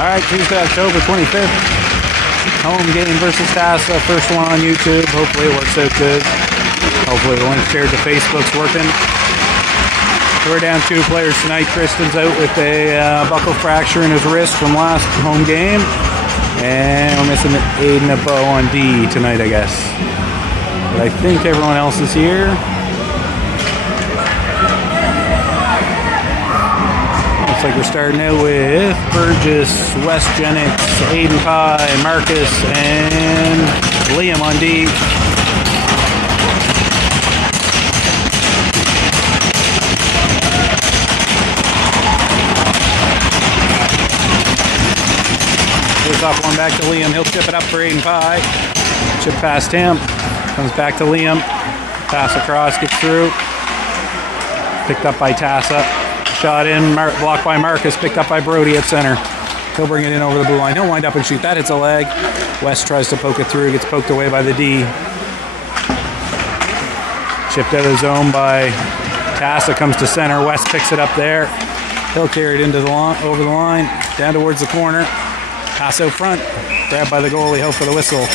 All right, Tuesday, October 25th. Home game versus Tassa. First one on YouTube. Hopefully it works out good. Hopefully the link shared to Facebook's working. We're down 2 players tonight. Tristan's out with a buckle fracture in his wrist from last home game. And we're missing Aiden Abo on D tonight, I guess. But I think everyone else is here. Looks like we're starting out with Burgess, Wes Jennings, Aiden Pye, Marcus, and Liam on D. Goes off one back to Liam. He'll chip it up for Aiden Pye. Chip past him. Comes back to Liam. Pass across, gets through. Picked up by Tassa. Shot in, blocked by Marcus. Picked up by Brody at center. He'll bring it in over the blue line. He'll wind up and shoot. That hits a leg. West tries to poke it through. Gets poked away by the D. Chipped out of the zone by Tassa. Comes to center. West picks it up there. He'll carry it into the over the line. Down towards the corner. Pass out front. Grabbed by the goalie. He'll for the whistle.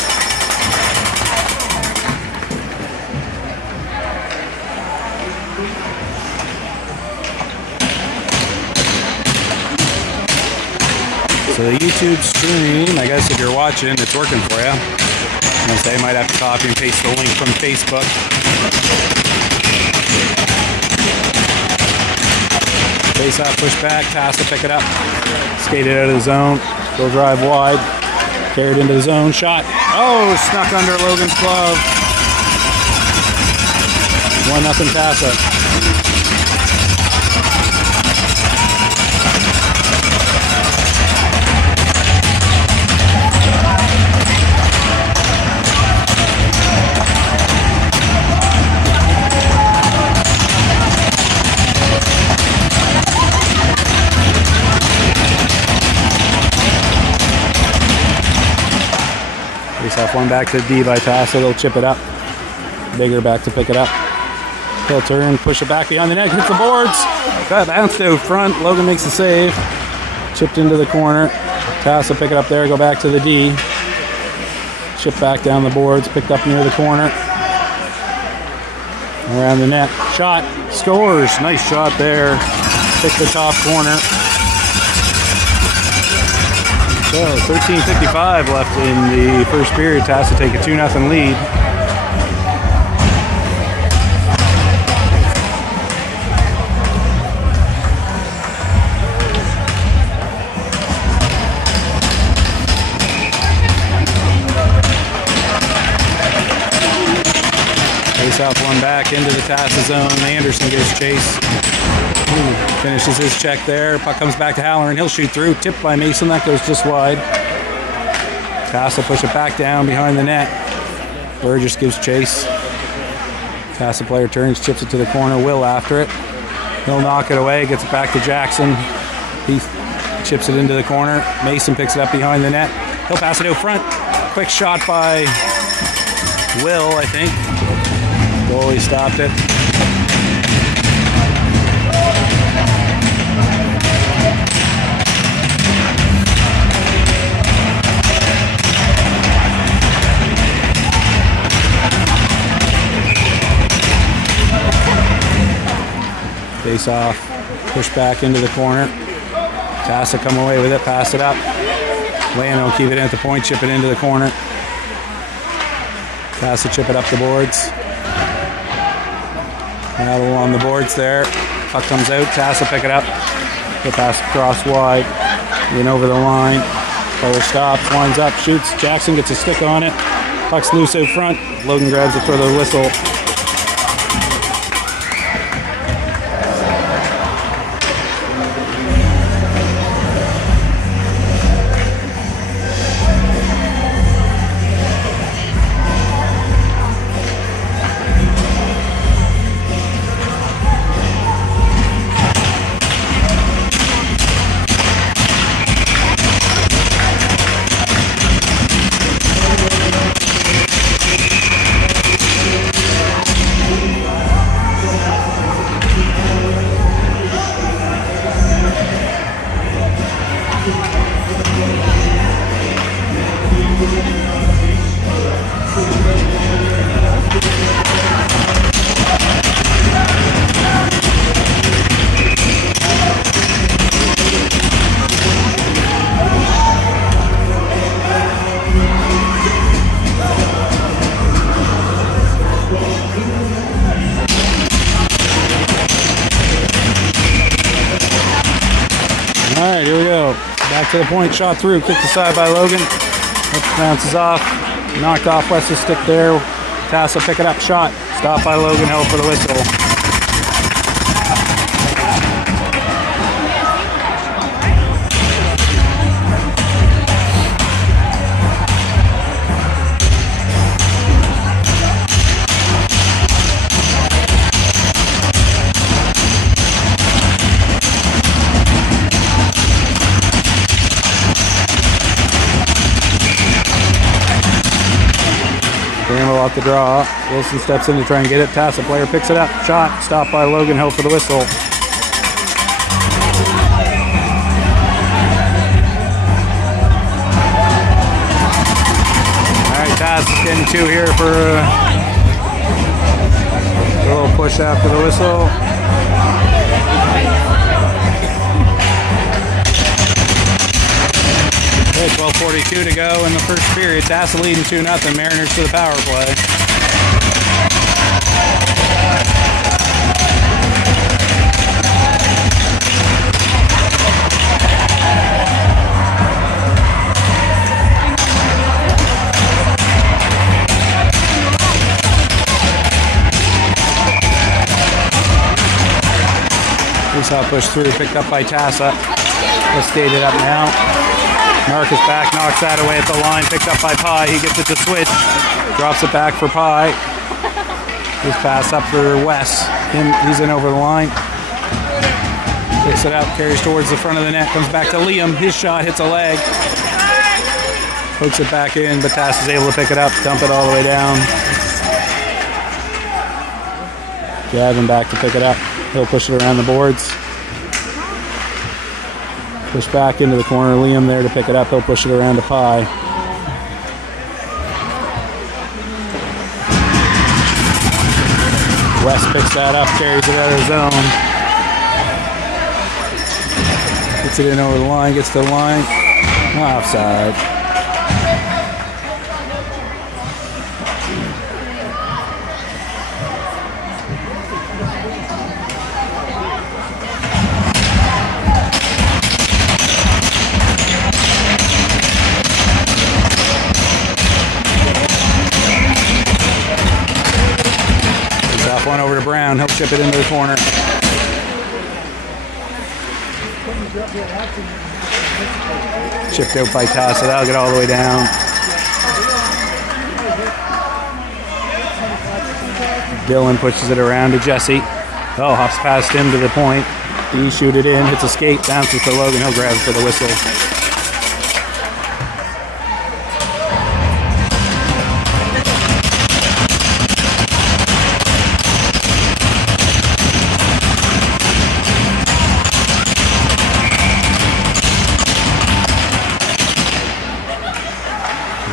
So the YouTube stream, I guess if you're watching, it's working for you. I'm going to say I might have to copy and paste the link from Facebook. Face off, push back, Tassa pick it up. Skate it out of the zone. Go drive wide. Carried into the zone, shot. Oh, snuck under Logan's glove. 1-0 Tassa. Off one back to D by Tassa. They'll chip it up. Bigger back to pick it up. He'll turn, push it back behind the net, hits the boards. Got bounced out front. Logan makes the save. Chipped into the corner. Tassa pick it up there, go back to the D. Chip back down the boards, picked up near the corner. Around the net. Shot. Scores. Nice shot there. Pick the top corner. So 13:55 left in the first period. Tassa take a 2-0 lead. Face off one back into the Tassa zone. Anderson gives chase. Finishes his check there. Puck comes back to Halloran. He'll shoot through. Tipped by Mason. That goes just wide. Tassa push it back down behind the net. Burgess gives chase. Tassa player turns, chips it to the corner. Will after it. He'll knock it away. Gets it back to Jackson. He chips it into the corner. Mason picks it up behind the net. He'll pass it out front. Quick shot by Will, I think. Goalie stopped it. Face off, push back into the corner. Tassa come away with it, pass it up. Land will keep it in at the point, chip it into the corner. Tassa chip it up the boards. Battle on the boards there. Puck comes out, Tassa pick it up. He'll pass across wide, in over the line. Player stops, winds up, shoots. Jackson gets a stick on it. Puck's loose out front. Logan grabs it for the whistle. Back to the point, shot through, kicked aside by Logan. Bounces off, knocked off West's stick there. Tassa pick it up, shot. Stopped by Logan Hill for the whistle. Gamble off the draw. Wilson steps in to try and get it. Tassa player picks it up. Shot. Stopped by Logan Hill for the whistle. Alright, Tassa getting two here for a little push after the whistle. Okay, 12:42 to go in the first period. Tassa leading 2-0. Mariners to the power play. Faceoff push through, picked up by Tassa. Let's state it up now. Marcus back, knocks that away at the line, picked up by Pye. He gets it to switch, drops it back for Pye. His pass up for Wes. He's in over the line. Picks it up, carries towards the front of the net, comes back to Liam. His shot hits a leg. Hooks it back in, but Tass is able to pick it up, dump it all the way down. Gavin back to pick it up. He'll push it around the boards. Push back into the corner. Liam there to pick it up. He'll push it around to Pye. West picks that up, carries it out of the zone. Gets it in over the line, gets to the line. Offside. One over to Brown. He'll chip it into the corner. Chipped out by Tassa. That'll get all the way down. Dylan pushes it around to Jesse. Oh, hops past him to the point. He shoot it in. Hits a skate. Bounces to Logan. He'll grab it for the whistle.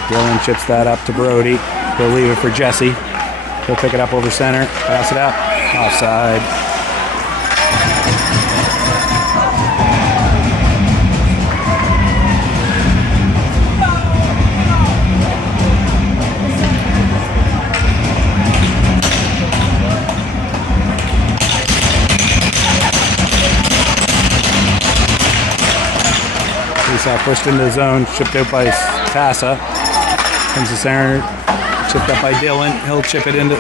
Dylan chips that up to Brody. He'll leave it for Jesse. He'll pick it up over center. Pass it up. Offside. Faceoff pushed into the zone. Chipped out by Tassa. Comes to center, chipped up by Dylan. He'll chip it into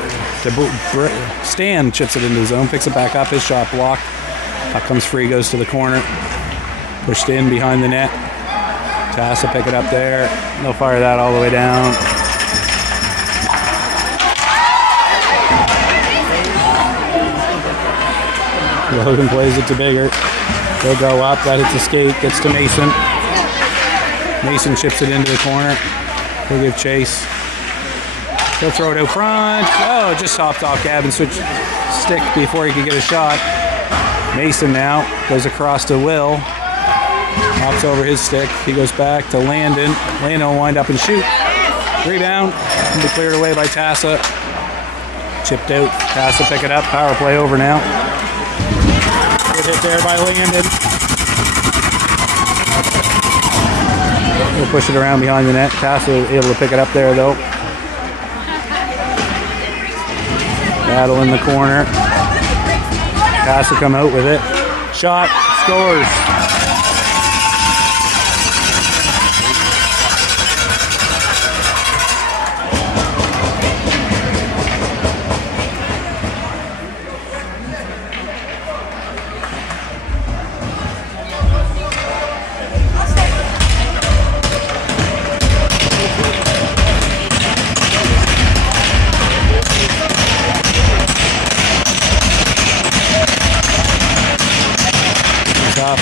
Stan chips it into the zone, picks it back up. His shot blocked. Puck comes free, goes to the corner. Pushed in behind the net. Tassa pick it up there. They'll fire that all the way down. Logan plays it to Bigger. They'll go up. That hits the skate. Gets to Mason. Mason chips it into the corner. He'll give chase. He'll throw it out front. Oh, just hopped off Gavin's stick before he could get a shot. Mason now goes across to Will. Hops over his stick. He goes back to Landon. Landon will wind up and shoot. Rebound. Can be cleared away by Tassa. Chipped out. Tassa pick it up. Power play over now. Good hit there by Landon. We'll push it around behind the net. Tassa able to pick it up there though. Battle in the corner. Tassa come out with it. Shot. Scores.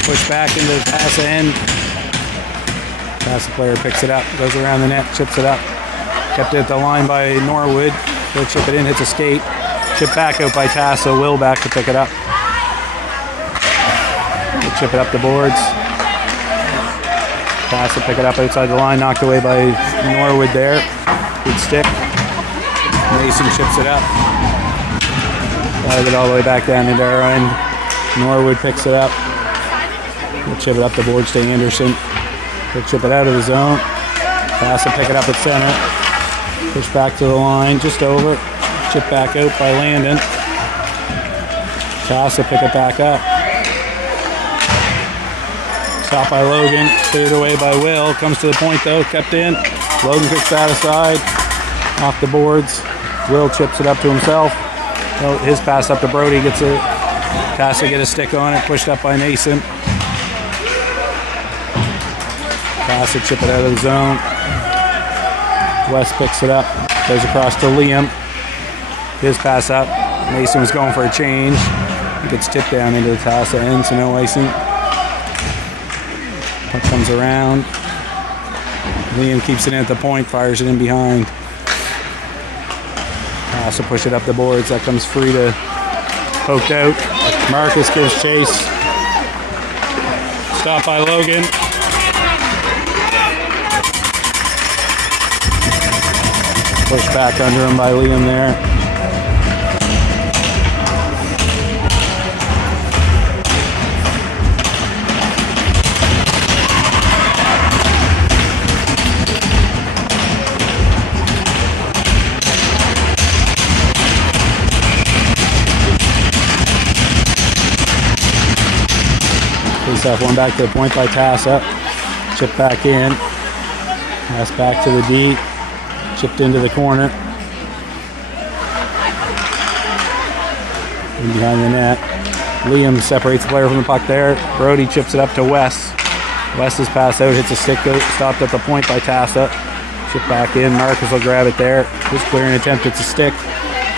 Push back into the Tassa end. Tassa player picks it up, goes around the net, chips it up. Kept it at the line by Norwood. He'll chip it in, hits a skate. Chip back out by Tassa. Will back to pick it up. He'll chip it up the boards. Tassa pick it up outside the line, knocked away by Norwood there. Good stick. Mason chips it up. Drives it all the way back down into our end. Norwood picks it up. He'll chip it up the boards to Anderson. He'll chip it out of the zone. Tassa pick it up at center. Push back to the line, just over. Chip back out by Landon. Tassa pick it back up. Stop by Logan, cleared away by Will. Comes to the point though, kept in. Logan kicks that aside, off the boards. Will chips it up to himself. Oh, his pass up to Brody, gets it. Tassa get a stick on it, pushed up by Mason. Tassa chip it out of the zone. West picks it up, goes across to Liam. His pass up. Mason was going for a change. He gets tipped down into the Tassa end, so no icing. Puck comes around. Liam keeps it in at the point, fires it in behind. Tassa push it up the boards. That comes free to poked out. Marcus gives chase. Stop by Logan. Push back under him by Liam there. Face off one back to the point by Tassa. Chip back in. Pass back to the D. Chipped into the corner. In behind the net. Liam separates the player from the puck there. Brody chips it up to Wes. Wes is passed out, hits a stick, stopped at the point by Tassa. Chip back in. Marcus will grab it there. His clearing attempt, it's a stick.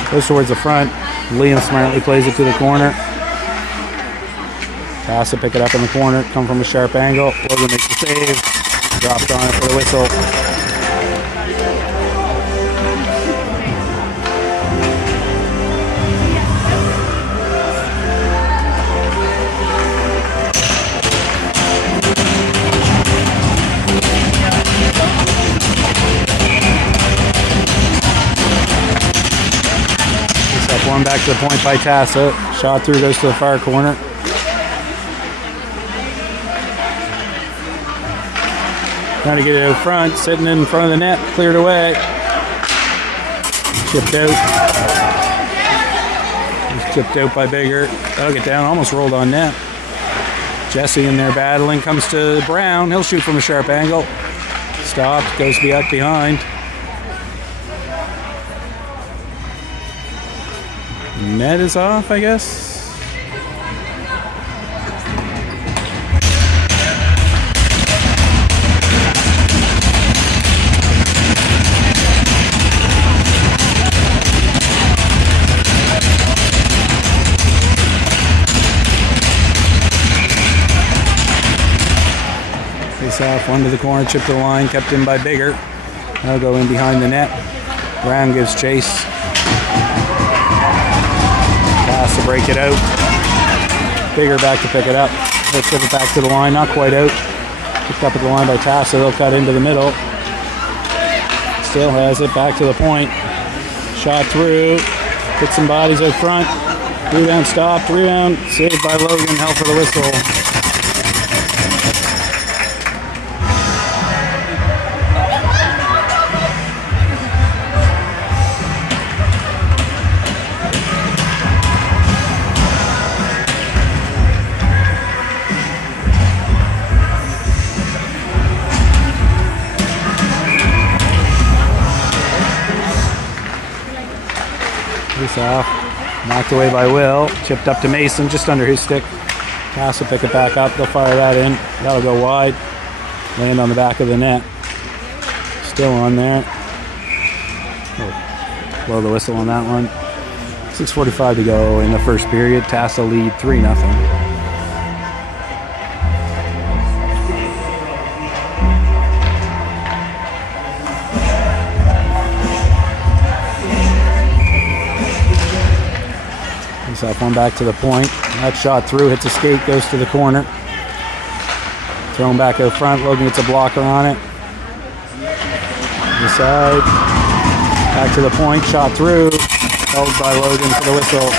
Goes towards the front. Liam smartly plays it to the corner. Tassa pick it up in the corner. Come from a sharp angle. Logan makes the save. Dropped on it for the whistle. One back to the point by Tassa. Shot through, goes to the far corner. Trying to get it out front, sitting in front of the net, cleared away. Chipped out. He's chipped out by Bigger. Dug it down, almost rolled on net. Jesse in there battling, comes to Brown. He'll shoot from a sharp angle. Stopped, goes back behind. Net is off, I guess. Face off, one to the corner, chipped the line, kept in by Bigger. I'll go in behind the net. Brown gives chase. Pass to break it out. Bigger back to pick it up. They'll chip it back to the line, not quite out. Picked up at the line by Tassa. They'll cut into the middle. Still has it back to the point. Shot through. Hit some bodies out front. Rebound stopped. Rebound saved by Logan. Held for the whistle. Off. Knocked away by Will. Chipped up to Mason, just under his stick. Tassa pick it back up. They'll fire that in. That'll go wide. Land on the back of the net. Still on there. Oh, blow the whistle on that one. 6:45 to go in the first period. Tassa lead 3-0. Face off one back to the point. That shot through, hits a skate, goes to the corner. Thrown back out front. Logan gets a blocker on it. The side. Back to the point. Shot through. Held by Logan for the whistle.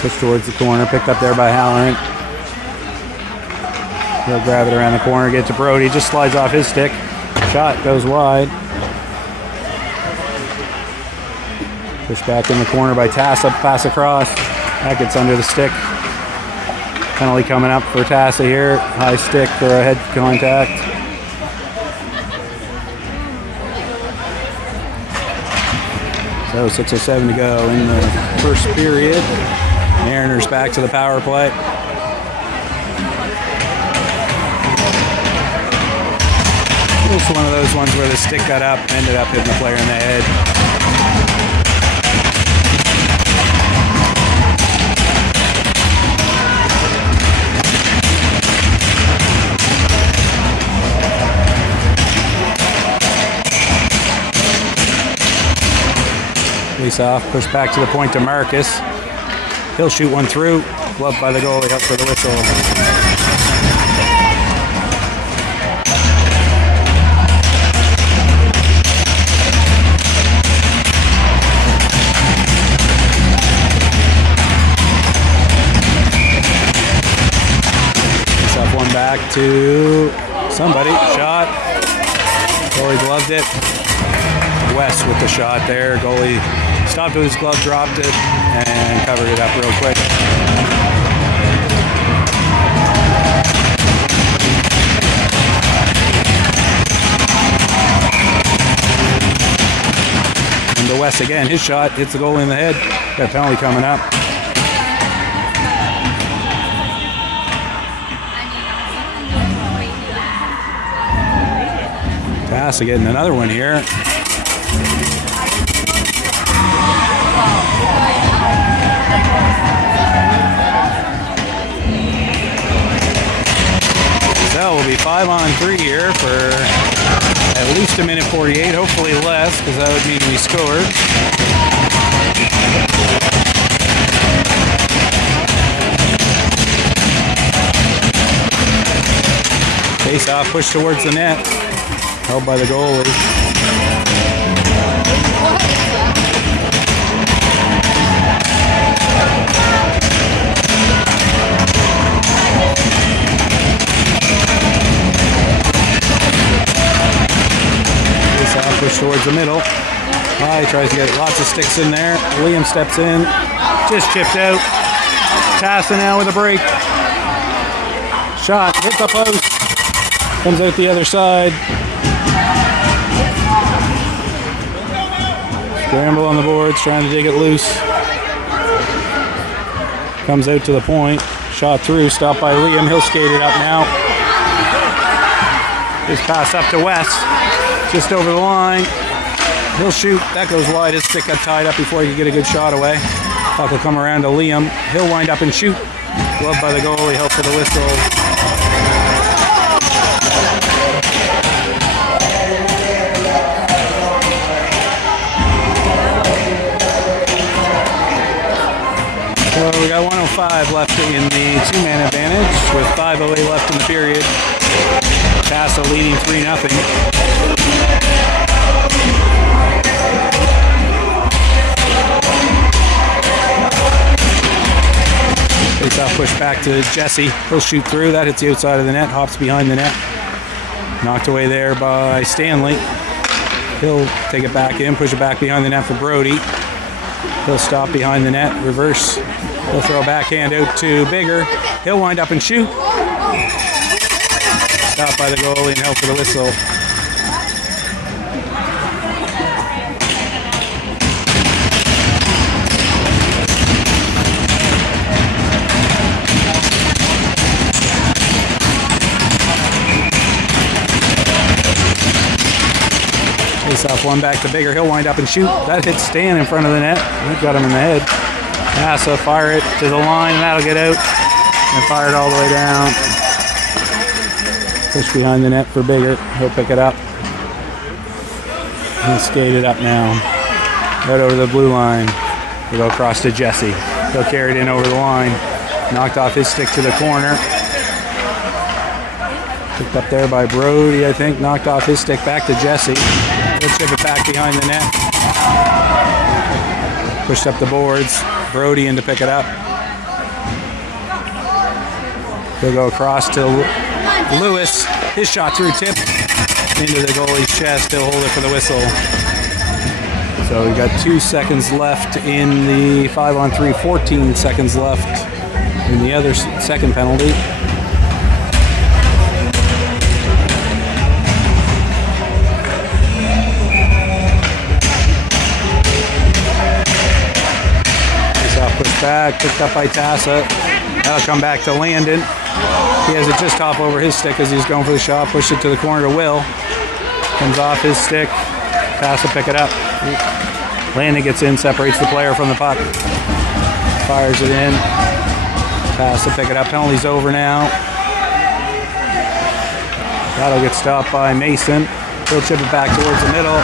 Push towards the corner, picked up there by Halloran. He'll grab it around the corner, get to Brody, just slides off his stick. Shot goes wide. Push back in the corner by Tassa, pass across. That gets under the stick. Penalty coming up for Tassa here. High stick for a head contact. So 6:07 to go in the first period. Mariners back to the power play. Just one of those ones where the stick got up, ended up hitting the player in the head. Face off, push back to the point to Marcus. He'll shoot one through. Gloved by the goalie, up for the whistle. It's up one back to somebody. Shot. Goalie gloved it. West with the shot there. Goalie stopped with his glove, dropped it, and covered it up real quick. And to West again, his shot hits the goalie in the head. Got a penalty coming up. Tassa getting another one here. So we'll be 5-on-3 here for at least 1:48, hopefully less, because that would mean we scored. Face off, push towards the net, held by the goalie. Push towards the middle. High tries to get lots of sticks in there. Liam steps in. Just chipped out. Tassa now with a break. Shot. Hit the post. Comes out the other side. Scramble on the boards. Trying to dig it loose. Comes out to the point. Shot through. Stopped by Liam. He'll skate it up now. His pass up to West. Just over the line. He'll shoot. That goes wide. His stick got tied up before he could get a good shot away. Puck will come around to Liam. He'll wind up and shoot. Gloved by the goalie. Help for the whistle. So we got 1:05 left in the two-man advantage with 5:08 left in the period. Tassa leading 3-0. Face off push back to Jesse. He'll shoot through. That hits the outside of the net. Hops behind the net. Knocked away there by Stanley. He'll take it back in. Push it back behind the net for Brody. He'll stop behind the net. Reverse. He'll throw a backhand out to Bigger. He'll wind up and shoot. Stopped by the goalie and held for the whistle. Off one back to Bigger. He'll wind up and shoot. That hits Stan in front of the net. That got him in the head. Tassa fire it to the line. That'll get out. And fire it all the way down. Push behind the net for Bigger. He'll pick it up. He'll skate it up now. Right over the blue line. We'll go across to Jesse. He'll carry it in over the line. Knocked off his stick to the corner. Picked up there by Brody, I think. Knocked off his stick back to Jesse. He'll chip it back behind the net. Pushed up the boards. Brody in to pick it up. He'll go across to Lewis. His shot through tip into the goalie's chest. He'll hold it for the whistle. So we've got 2 seconds left in the 5-on-3, 14 seconds left in the other second penalty. Pushed back, picked up by Tassa. That'll come back to Landon. He has it just top over his stick as he's going for the shot. Push it to the corner to Will. Comes off his stick. Tassa pick it up. Landon gets in, separates the player from the puck. Fires it in. Tassa pick it up. Penalty's over now. That'll get stopped by Mason. He'll chip it back towards the middle.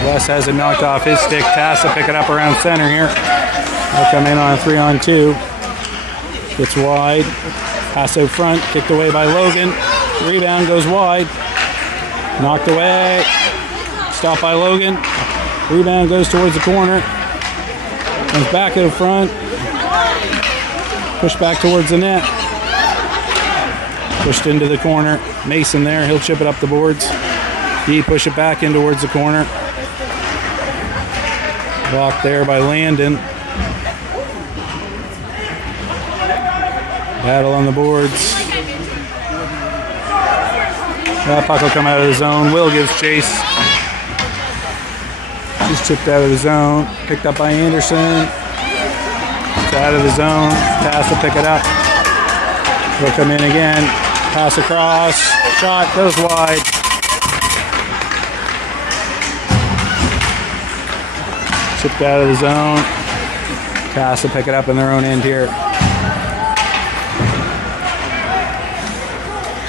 Wes has it knocked off his stick. Tassa pick it up around center here. They'll come in on a 3-on-2. Gets wide. Pass out front. Kicked away by Logan. Rebound goes wide. Knocked away. Stopped by Logan. Rebound goes towards the corner. Comes back out front. Pushed back towards the net. Pushed into the corner. Mason there. He'll chip it up the boards. He push it back in towards the corner. Blocked there by Landon. Battle on the boards. That puck will come out of the zone. Will gives chase. Just chipped out of the zone. Picked up by Anderson. It's out of the zone. Pass will pick it up. He'll come in again. Pass across. Shot goes wide. Chipped out of the zone. Cass will pick it up in their own end here.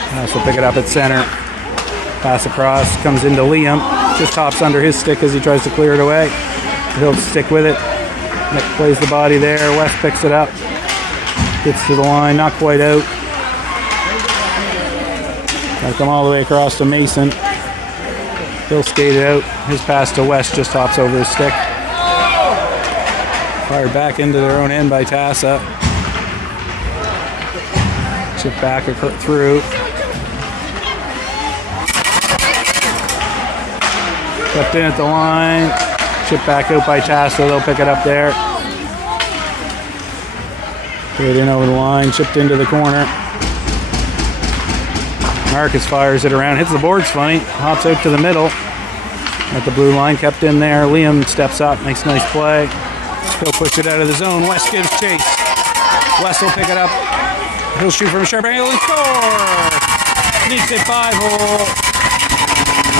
Cass will pick it up at center. Pass across, comes into Liam. Just hops under his stick as he tries to clear it away. He'll stick with it. Nick plays the body there. West picks it up. Gets to the line, not quite out. Gotta come all the way across to Mason. He'll skate it out. His pass to West just hops over his stick. Fired back into their own end by Tassa. Chip back through. Kept in at the line. Chip back out by Tassa. They'll pick it up there. Put it in over the line. Chipped into the corner. Marcus fires it around. Hits the boards funny. Hops out to the middle. At the blue line. Kept in there. Liam steps up. Makes a nice play. He'll push it out of the zone. West gives chase. West will pick it up. He'll shoot from a sharp angle and score! Sneaks it 5-hole.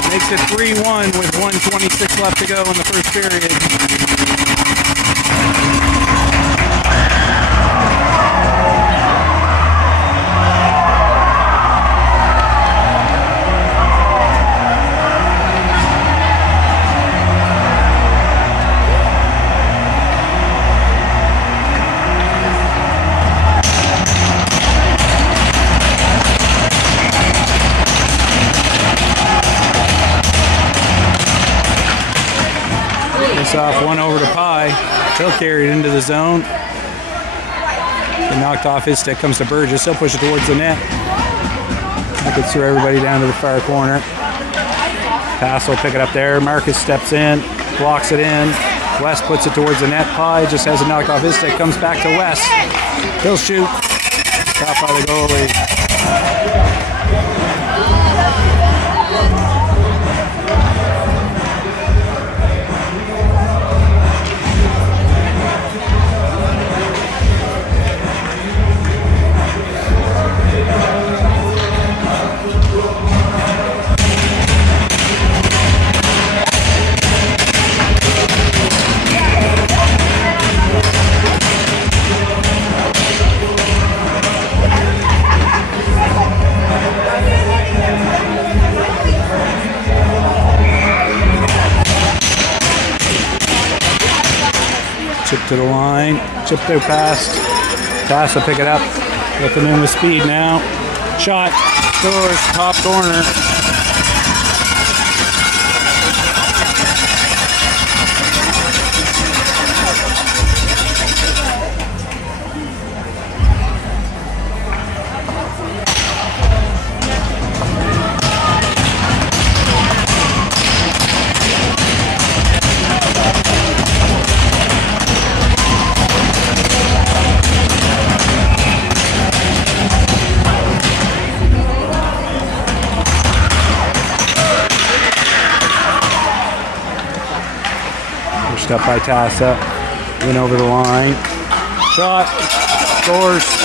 Makes it 3-1 with 1:26 left to go in the first period. Off one over to Pye. He'll carry it into the zone. He knocked off his stick, comes to Burgess. He'll push it towards the net. That gets through everybody down to the far corner. Pass will pick it up there. Marcus steps in, blocks it in. West puts it towards the net. Pye just has it knocked off his stick, comes back to West. He'll shoot. Stopped by the goalie. Chip to the line. Chipped out past. Tassa pick it up. Looking in with speed now. Shot. Scores. Top corner. Pushed up by Tassa. Went over the line. Shot. Scores.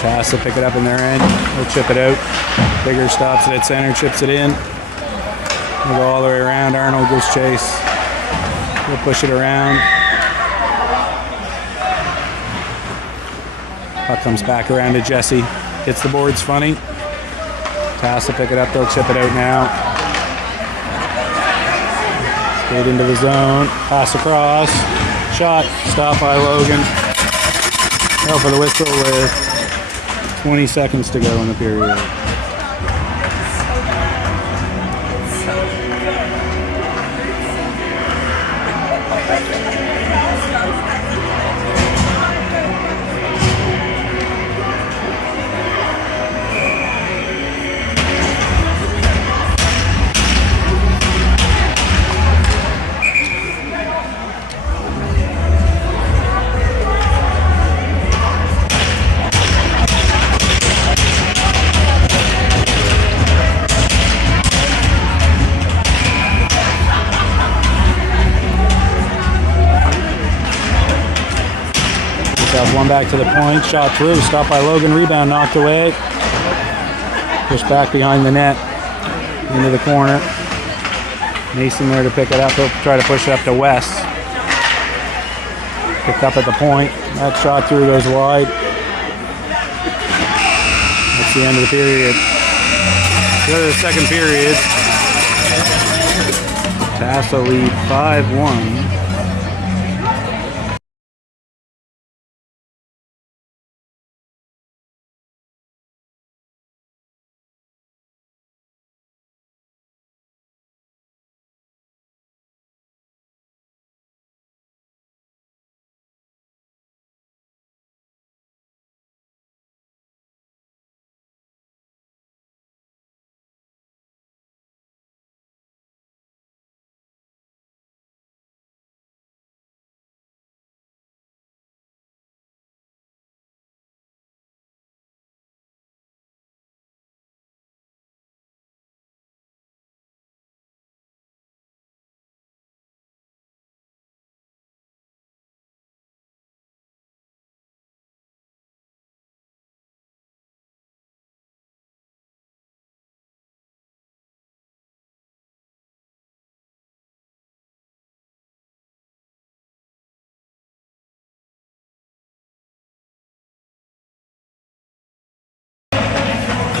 Tassa pick it up in their end. They'll chip it out. Bigger stops it at center, chips it in. We'll go all the way around. Arnold gives chase. We'll push it around. Puck comes back around to Jesse. Hits the boards funny. Tassa pick it up. They'll chip it out now. Skate into the zone. Pass across. Shot. Stop by Logan. Go for the whistle with 20 seconds to go in the period. One back to the point, shot through, stopped by Logan, rebound knocked away. Pushed back behind the net, into the corner. Mason there to pick it up, he'll try to push it up to West. Picked up at the point, that shot through goes wide. That's the end of the period. Go to the second period. Tassa lead 5-1.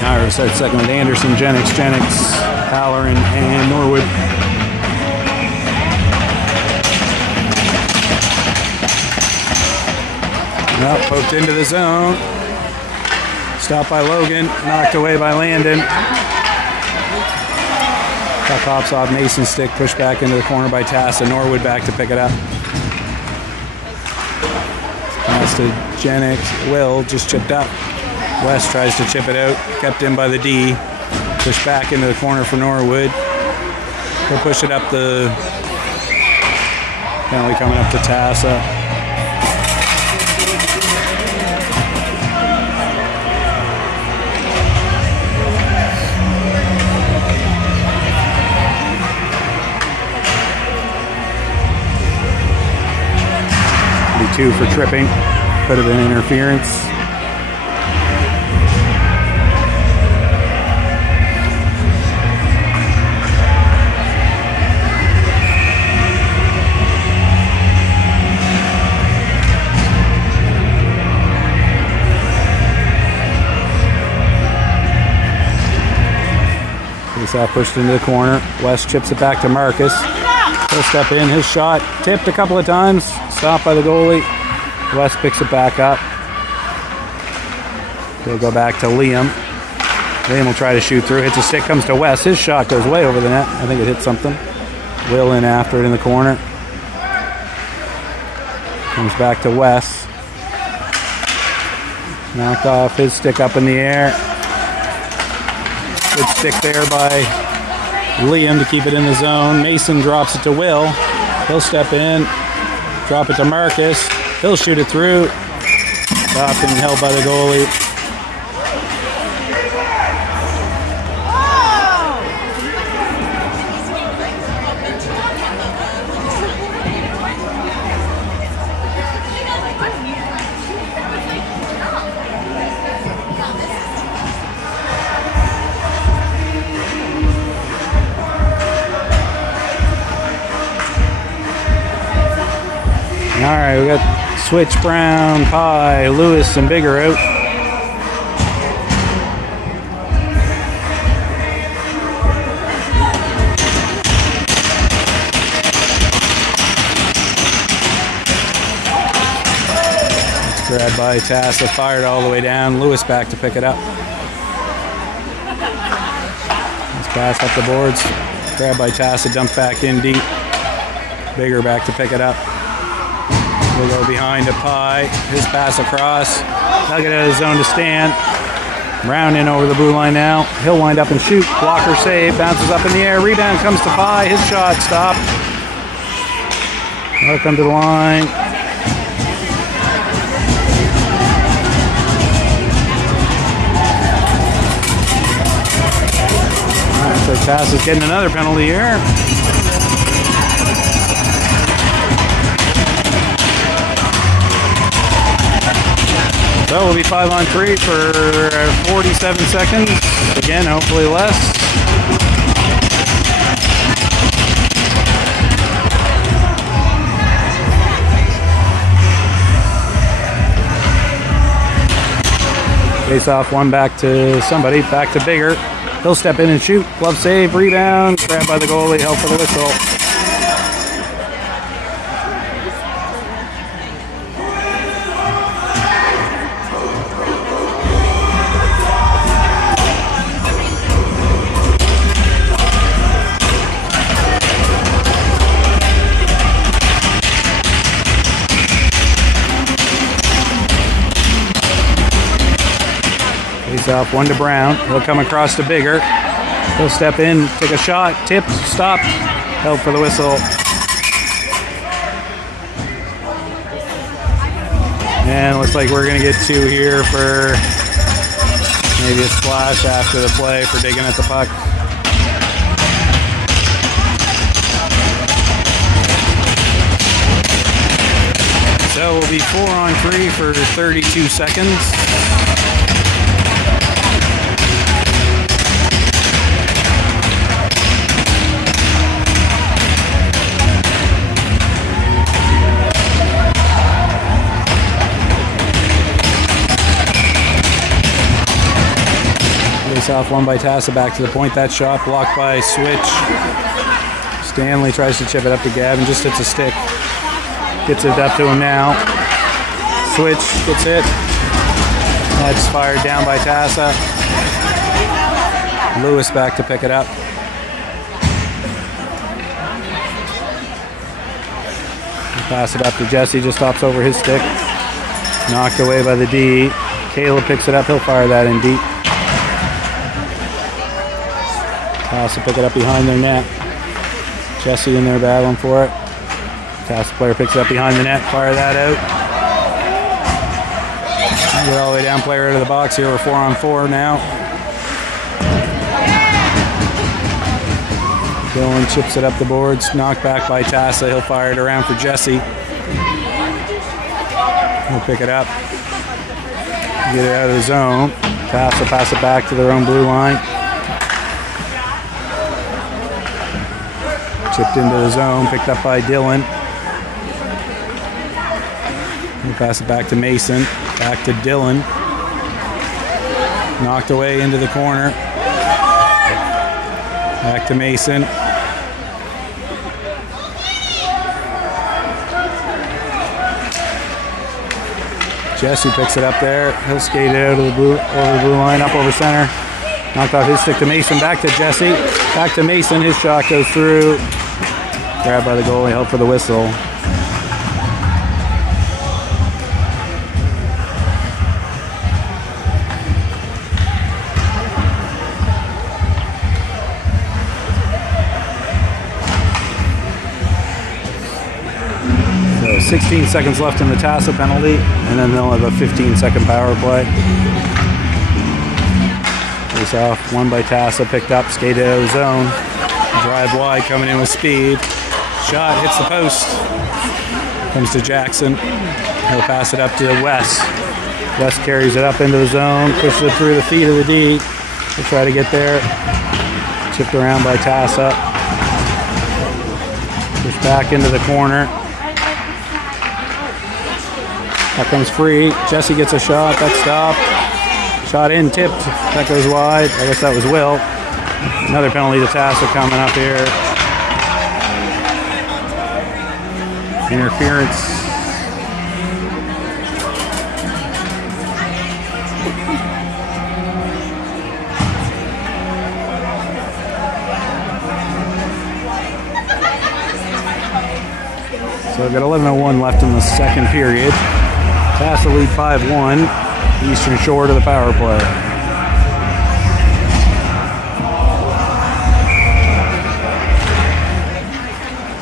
Ira starts second with Anderson, Jennings, Halloran, and Norwood. Well, poked into the zone. Stopped by Logan, knocked away by Landon. Puck hops off Mason's stick, pushed back into the corner by Tassa. Norwood back to pick it up. Pass to Jennings. Will just chipped up. West tries to chip it out, kept in by the D. Pushed back into the corner for Norwood. He'll push it up the penalty coming up to Tassa. 2 for tripping. Could have been interference. Face-off pushed into the corner. West chips it back to Marcus. He'll step in. His shot tipped a couple of times. Stopped by the goalie. West picks it back up. He'll go back to Liam. Liam will try to shoot through. Hits a stick. Comes to West. His shot goes way over the net. I think it hit something. Will in after it in the corner. Comes back to West. Knocked off his stick up in the air. Good stick there by Liam to keep it in the zone. Mason drops it to Will. He'll step in, drop it to Marcus. He'll shoot it through. Stopped and held by the goalie. All right, we got Switch, Brown, Pye, Lewis, and Bigger out. Grabbed by Tassa, fired all the way down. Lewis back to pick it up. Let's pass up the boards. Grabbed by Tassa, dumped back in deep. Bigger back to pick it up. We'll go behind to Pye. His pass across. They'll get out of the zone to Stan. Brown in over the blue line now. He'll wind up and shoot. Blocker save. Bounces up in the air. Rebound comes to Pye. His shot stopped. They'll come to the line. Alright, so Tass is getting another penalty here. So we'll be 5-on-3 for 47 seconds. Again, hopefully less. Face off, one back to somebody, back to Bigger. He'll step in and shoot. Glove save, rebound, grabbed by the goalie, held for the whistle. Off, one to Brown. He'll come across to Bigger. He'll step in, take a shot, tipped, stopped, held for the whistle. And looks like we're going to get 2 here for maybe a splash after the play for digging at the puck. So we'll be 4-on-3 for 32 seconds. Off, one by Tassa, back to the point. That shot blocked by Switch. Stanley tries to chip it up to Gavin, just hits a stick. Gets it up to him now. Switch gets it. That's fired down by Tassa. Lewis back to pick it up. Pass it up to Jesse, just stops over his stick. Knocked away by the D. Caleb picks it up, he'll fire that in deep. Tassa pick it up behind their net. Jesse in there battling for it. Tassa player picks it up behind the net, fire that out. Get all the way down, player out of the box here. We're 4-on-4 now. Dylan chips it up the boards, knocked back by Tassa. He'll fire it around for Jesse. He'll pick it up. Get it out of the zone. Tassa pass it back to their own blue line. Chipped into the zone, picked up by Dylan. He'll pass it back to Mason. Back to Dylan. Knocked away into the corner. Back to Mason. Jesse picks it up there. He'll skate it out of the blue, over the blue line, up over center. Knocked off his stick to Mason. Back to Jesse. Back to Mason. His shot goes through. Grabbed by the goalie. Held for the whistle. So 16 seconds left in the Tassa penalty, and then they'll have a 15-second power play. Face off, won by Tassa, picked up, skated out of the zone. Drive wide, coming in with speed. Shot hits the post. Comes to Jackson. He'll pass it up to Wes. Wes carries it up into the zone, pushes it through the feet of the D. He'll try to get there. Chipped around by Tassa. Pushed back into the corner. That comes free. Jesse gets a shot. That's stopped. Shot in, tipped. That goes wide. I guess that was Will. Another penalty to Tassa coming up here. Interference. So we've got 11:01 left in the second period. Tassa lead 5-1. Eastern Shore to the power play.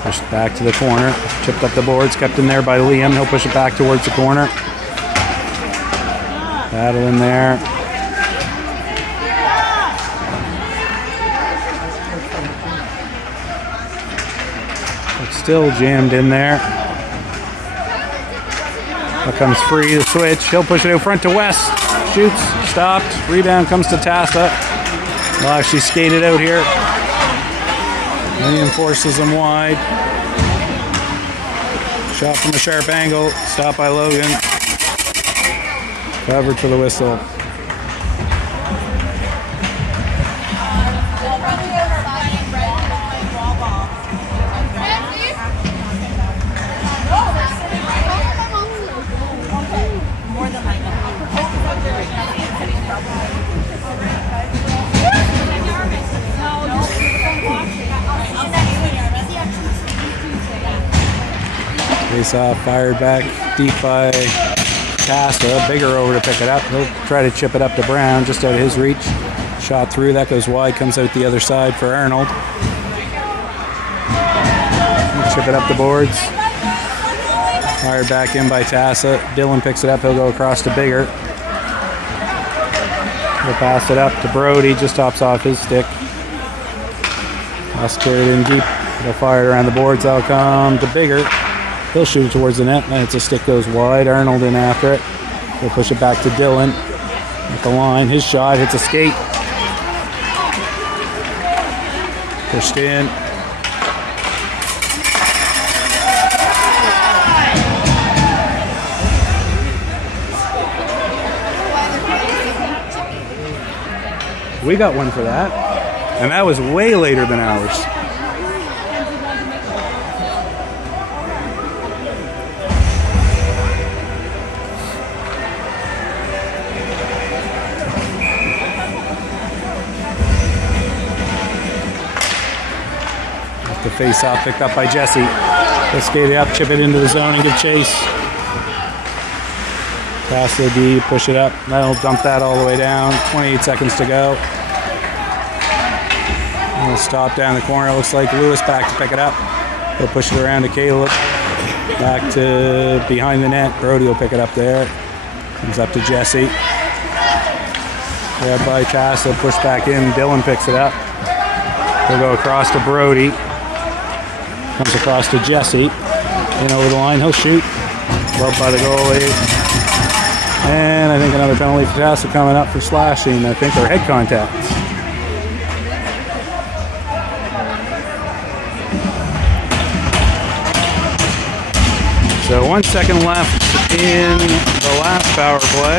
Pushed back to the corner. Chipped up the boards. Kept in there by Liam. He'll push it back towards the corner. Battle in there. But still jammed in there. That comes free, the switch. He'll push it out front to West. Shoots, stopped. Rebound comes to Tassa. Well, actually skated out here. Liam forces him wide. Shot from a sharp angle. Stopped by Logan. Covered for the whistle. Face off, fired back deep by Tassa. Bigger over to pick it up. He'll try to chip it up to Brown, just out of his reach. Shot through, that goes wide, comes out the other side for Arnold. He'll chip it up the boards. Fired back in by Tassa. Dylan picks it up, he'll go across to Bigger. He'll pass it up to Brody, just tops off his stick. I'll carry it in deep. They'll fire it around the boards, that'll come to Bigger. He'll shoot it towards the net, and it's a stick goes wide. Arnold in after it. He'll push it back to Dylan at the line. His shot hits a skate. Pushed in. We got one for that, and that was way later than ours. The face-off picked up by Jesse. He'll skate it up, chip it into the zone, and give chase. Pass the D, push it up. That'll dump that all the way down. 28 seconds to go. And we'll stop down the corner. It looks like Lewis back to pick it up. He'll push it around to Caleb. Back to behind the net. Brody will pick it up there. Comes up to Jesse. Grabbed by Tassa, push back in. Dylan picks it up. He'll go across to Brody. Comes across to Jesse. In over the line, he'll shoot. Gloved by the goalie. And I think another penalty for Tassel coming up for slashing, I think, or head contact. So 1 second left in the last power play.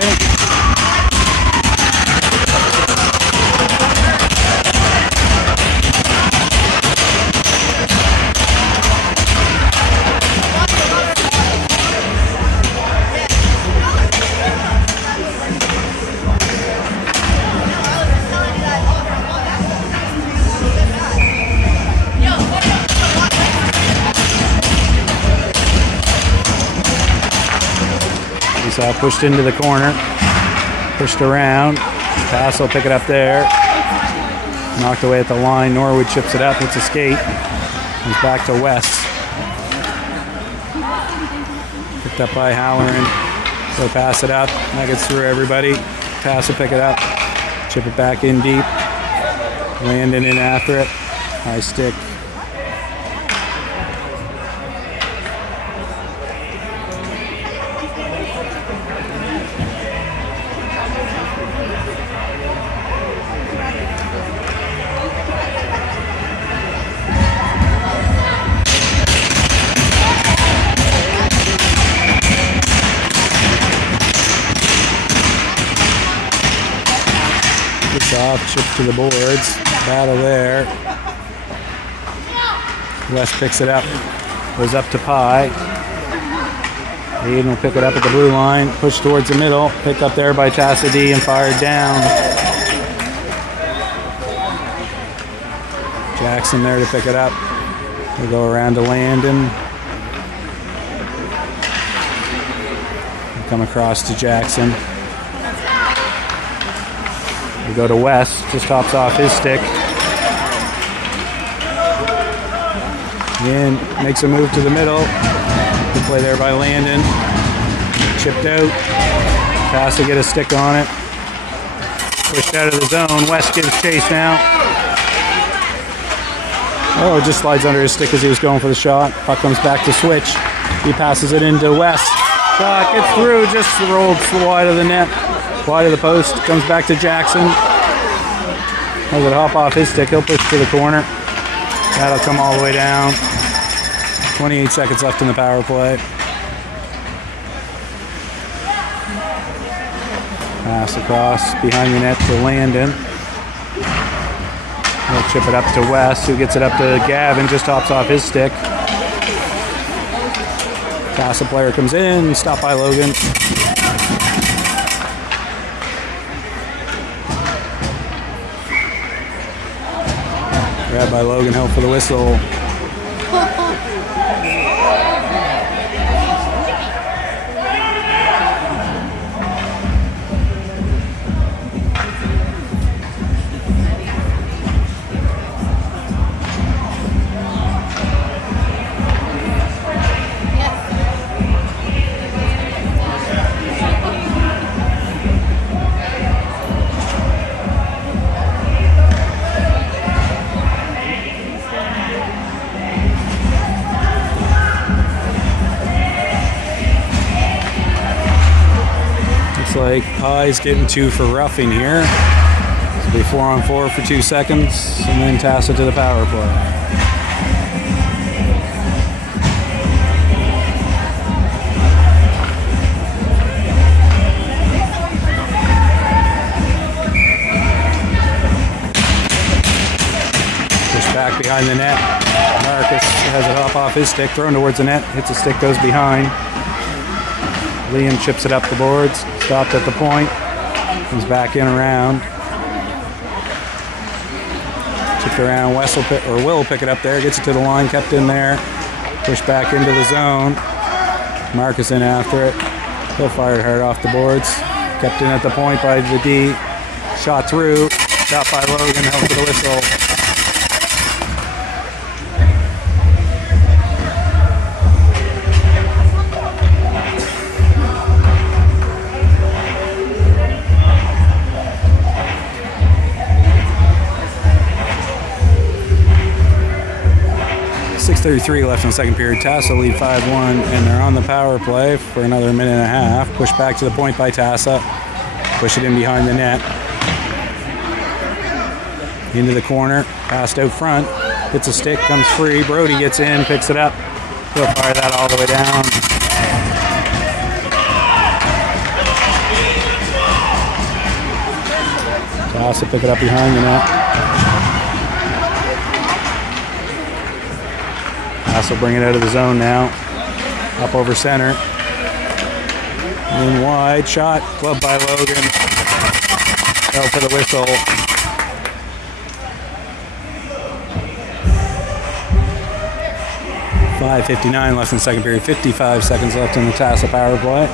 Pushed into the corner, pushed around. Pass will pick it up there. Knocked away at the line. Norwood chips it up. It's a skate. Comes back to West. Picked up by Halloran. They'll pass it up. That gets through everybody. Pass will pick it up. Chip it back in deep. Landon in after it. High stick. Off, chip to the boards. Battle there. West picks it up. Goes up to Pye. Aiden will pick it up at the blue line. Push towards the middle. Picked up there by Tassady and fired down. Jackson there to pick it up. We'll go around to Landon. We'll come across to Jackson. We go to West, just tops off his stick. Again, makes a move to the middle. Good play there by Landon. Chipped out. Pass to get a stick on it. Pushed out of the zone. West gives chase now. Oh, it just slides under his stick as he was going for the shot. Puck comes back to switch. He passes it into West. Shot gets through, just rolled wide of the net. Wide of the post, comes back to Jackson. Has it hop off his stick, he'll push to the corner. That'll come all the way down. 28 seconds left in the power play. Pass across behind the net to Landon. He'll chip it up to West, who gets it up to Gavin, just hops off his stick. Pass, the player comes in, stopped by Logan. Grabbed by Logan, help for the whistle. Like Pye's getting 2 for roughing here. It'll be 4-on-4 for 2 seconds, and then toss it to the power play. Push back behind the net. Marcus has it hop off his stick, thrown towards the net, hits the stick, goes behind. Liam chips it up the boards, stopped at the point, comes back in around. Chipped around, Wes will pick it up there, gets it to the line, kept in there, pushed back into the zone. Marcus in after it. He'll fire it hard off the boards. Kept in at the point by the D. Shot through, shot by Logan, held for the whistle. 33 left in the second period. Tassa lead 5-1, and they're on the power play for another minute and a half. Push back to the point by Tassa. Push it in behind the net. Into the corner, passed out front. Hits a stick, comes free. Brody gets in, picks it up. He'll fire that all the way down. Tassa pick it up behind the net. Tassa will bring it out of the zone now. Up over center. In wide, shot, gloved by Logan. Fell for the whistle. .5:59 left in the second period. 55 seconds left in the Tassa power play.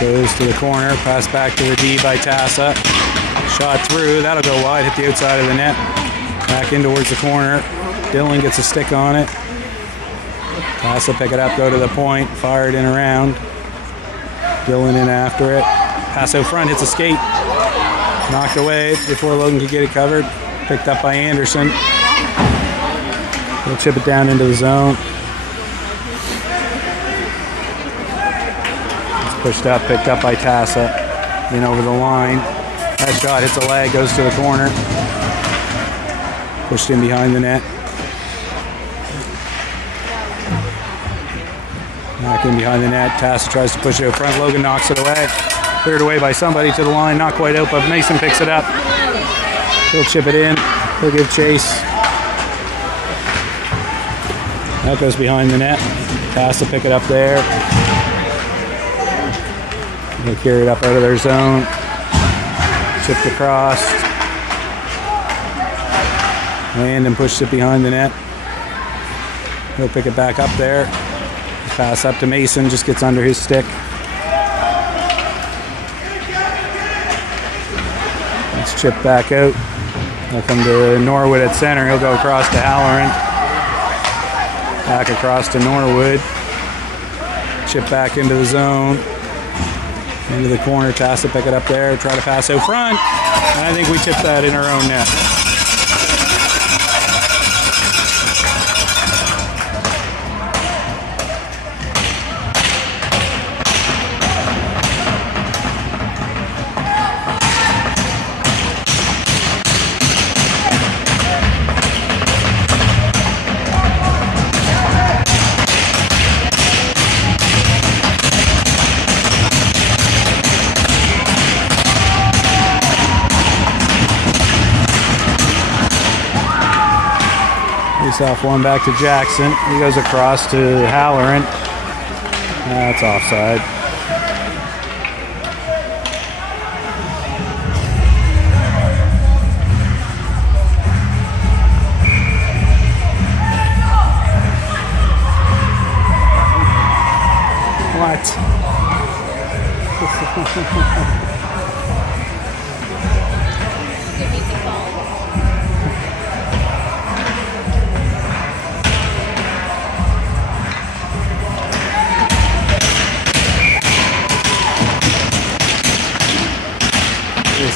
Goes to the corner, pass back to the D by Tassa. Shot through, that'll go wide, hit the outside of the net. Back in towards the corner. Dylan gets a stick on it. Tassa pick it up, go to the point, fired in around. Dylan in after it. Pass out front, hits a skate. Knocked away before Logan could get it covered. Picked up by Anderson. He'll chip it down into the zone. Pushed up, picked up by Tassa. In over the line. That shot hits a leg, goes to the corner. Pushed in behind the net. Back in behind the net. Tassa tries to push it out front. Logan knocks it away. Cleared away by somebody to the line. Not quite out, but Mason picks it up. He'll chip it in. He'll give chase. That goes behind the net. Tassa pick it up there. They carry it up out of their zone. Chipped across. Landon pushed it behind the net. He'll pick it back up there. Pass up to Mason, just gets under his stick. Let's chip back out. He'll come to Norwood at center. He'll go across to Halloran. Back across to Norwood. Chip back into the zone. Into the corner, Tassa pick it up there, try to pass out front, and I think we tipped that in our own net. Off one back to Jackson. He goes across to Halloran. That's offside. What?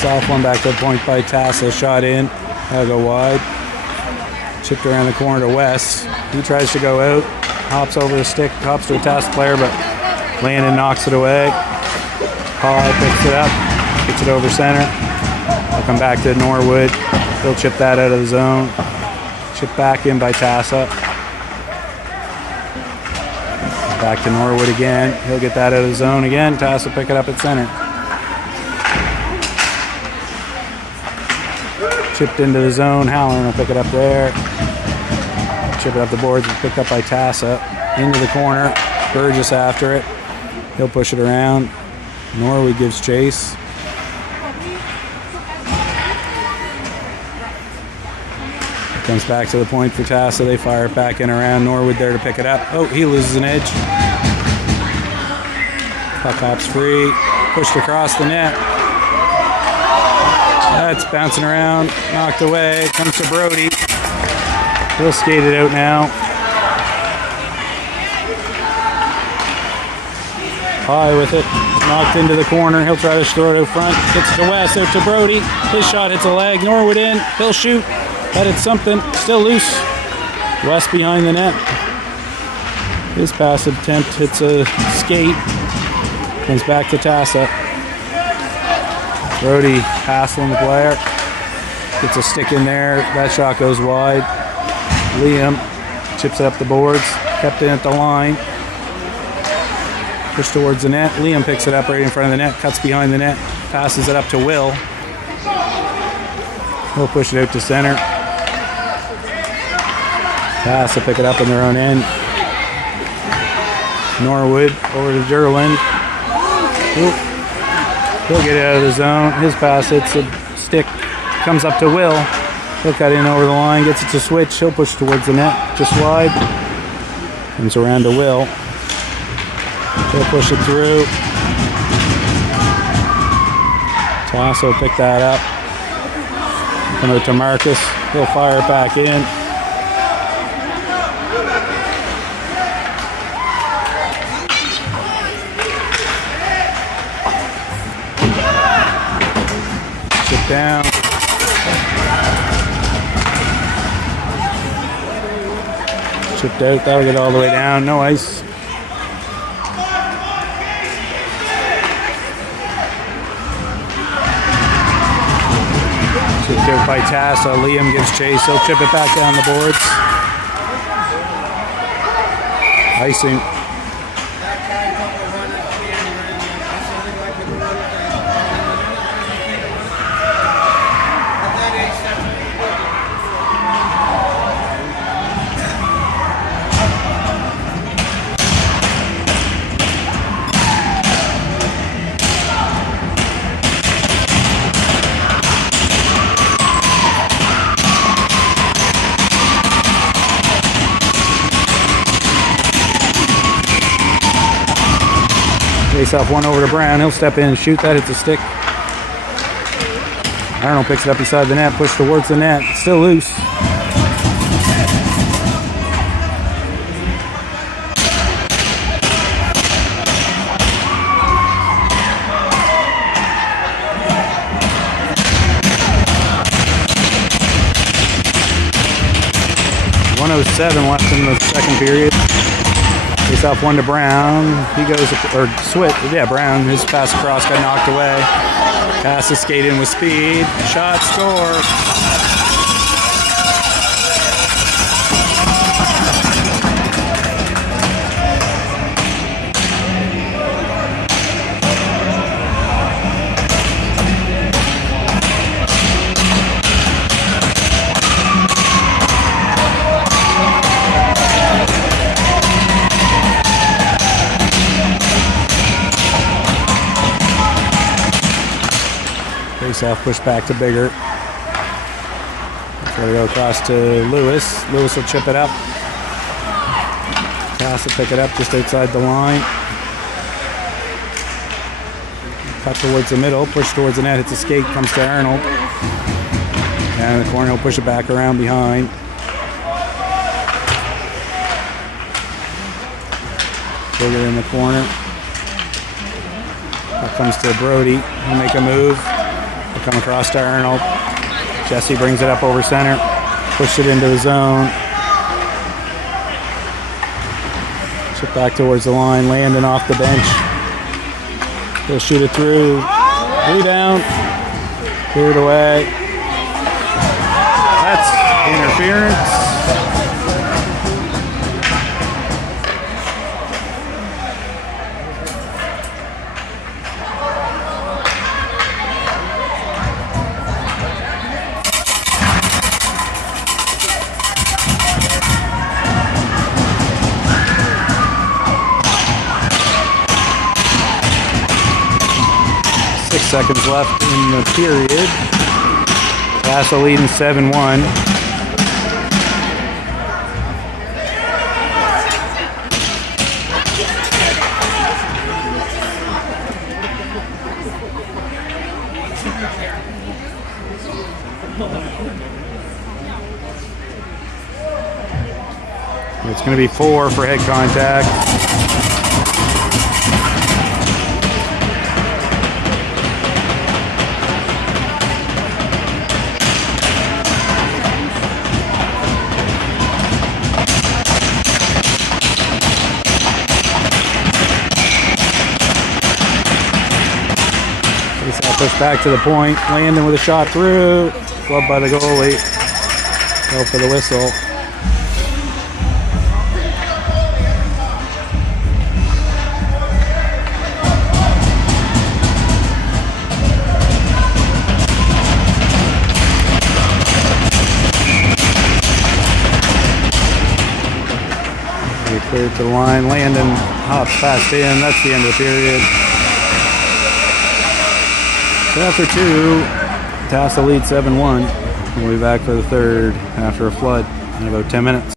Off one back to the point by Tassa. Shot in. That'll go wide. Chipped around the corner to West. He tries to go out. Hops over the stick. Hops to a Tassa player, but Landon knocks it away. Paul picks it up. Gets it over center. I'll come back to Norwood. He'll chip that out of the zone. Chip back in by Tassa. Back to Norwood again. He'll get that out of the zone again. Tassa pick it up at center. Chipped into the zone. Halloran will pick it up there. Chip it up the boards. Picked up by Tassa. Into the corner. Burgess after it. He'll push it around. Norwood gives chase. Comes back to the point for Tassa. They fire it back in around. Norwood there to pick it up. Oh, he loses an edge. Puck hops free. Pushed across the net. That's bouncing around, knocked away, comes to Brody. He'll skate it out now. High with it. Knocked into the corner. He'll try to throw it out front. Gets to West. There to Brody. His shot hits a leg. Norwood in. He'll shoot. That hits something. Still loose. West behind the net. His pass attempt hits a skate. Comes back to Tassa. Brody hassling the player. Gets a stick in there. That shot goes wide. Liam chips it up the boards. Kept it at the line. Push towards the net. Liam picks it up right in front of the net. Cuts behind the net. Passes it up to Will. He'll push it out to center. Pass to pick it up in their own end. Norwood over to Derland. He'll get out of the zone. His pass hits a stick. Comes up to Will. He'll cut in over the line. Gets it to switch. He'll push towards the net. Just wide. Comes around to Will. He'll push it through. Tasso pick that up. Come out to Marcus. He'll fire it back in. Chip down. Chipped out. That'll get all the way down. No ice. Chipped out by Tassa. Liam gives chase. He'll chip it back down the boards. Icing. Face off one over to Brown. He'll step in and shoot. That hits a stick. Arnold picks it up inside the net. Push towards the net. Still loose. .107 left in the second period. Face off one to Brown. He goes, or Swit, yeah, Brown. His pass across got knocked away. Pass to skate in with speed. Shot, score. Face-off push back to Bigger. Try to go across to Lewis. Lewis will chip it up. Pass will pick it up just outside the line. Cut towards the middle. Push towards the net. Hits a skate. Comes to Arnold. And in the corner, he'll push it back around behind. Bigger in the corner. That comes to Brody. He'll make a move. He'll come across to Arnold. Jesse brings it up over center. Push it into the zone. Chip back towards the line. Landon off the bench. He'll shoot it through. Rebound. Cleared away. That's interference. Seconds left in the period. Tassa leading 7-1. It's going to be 4 for head contact. Push back to the point. Landon with a shot through. Gloved by the goalie. Go for the whistle. Cleared to the line. Landon hops past in. That's the end of the period. So after 2, Tassa leads 7-1. We'll be back for the third after a flood in about 10 minutes.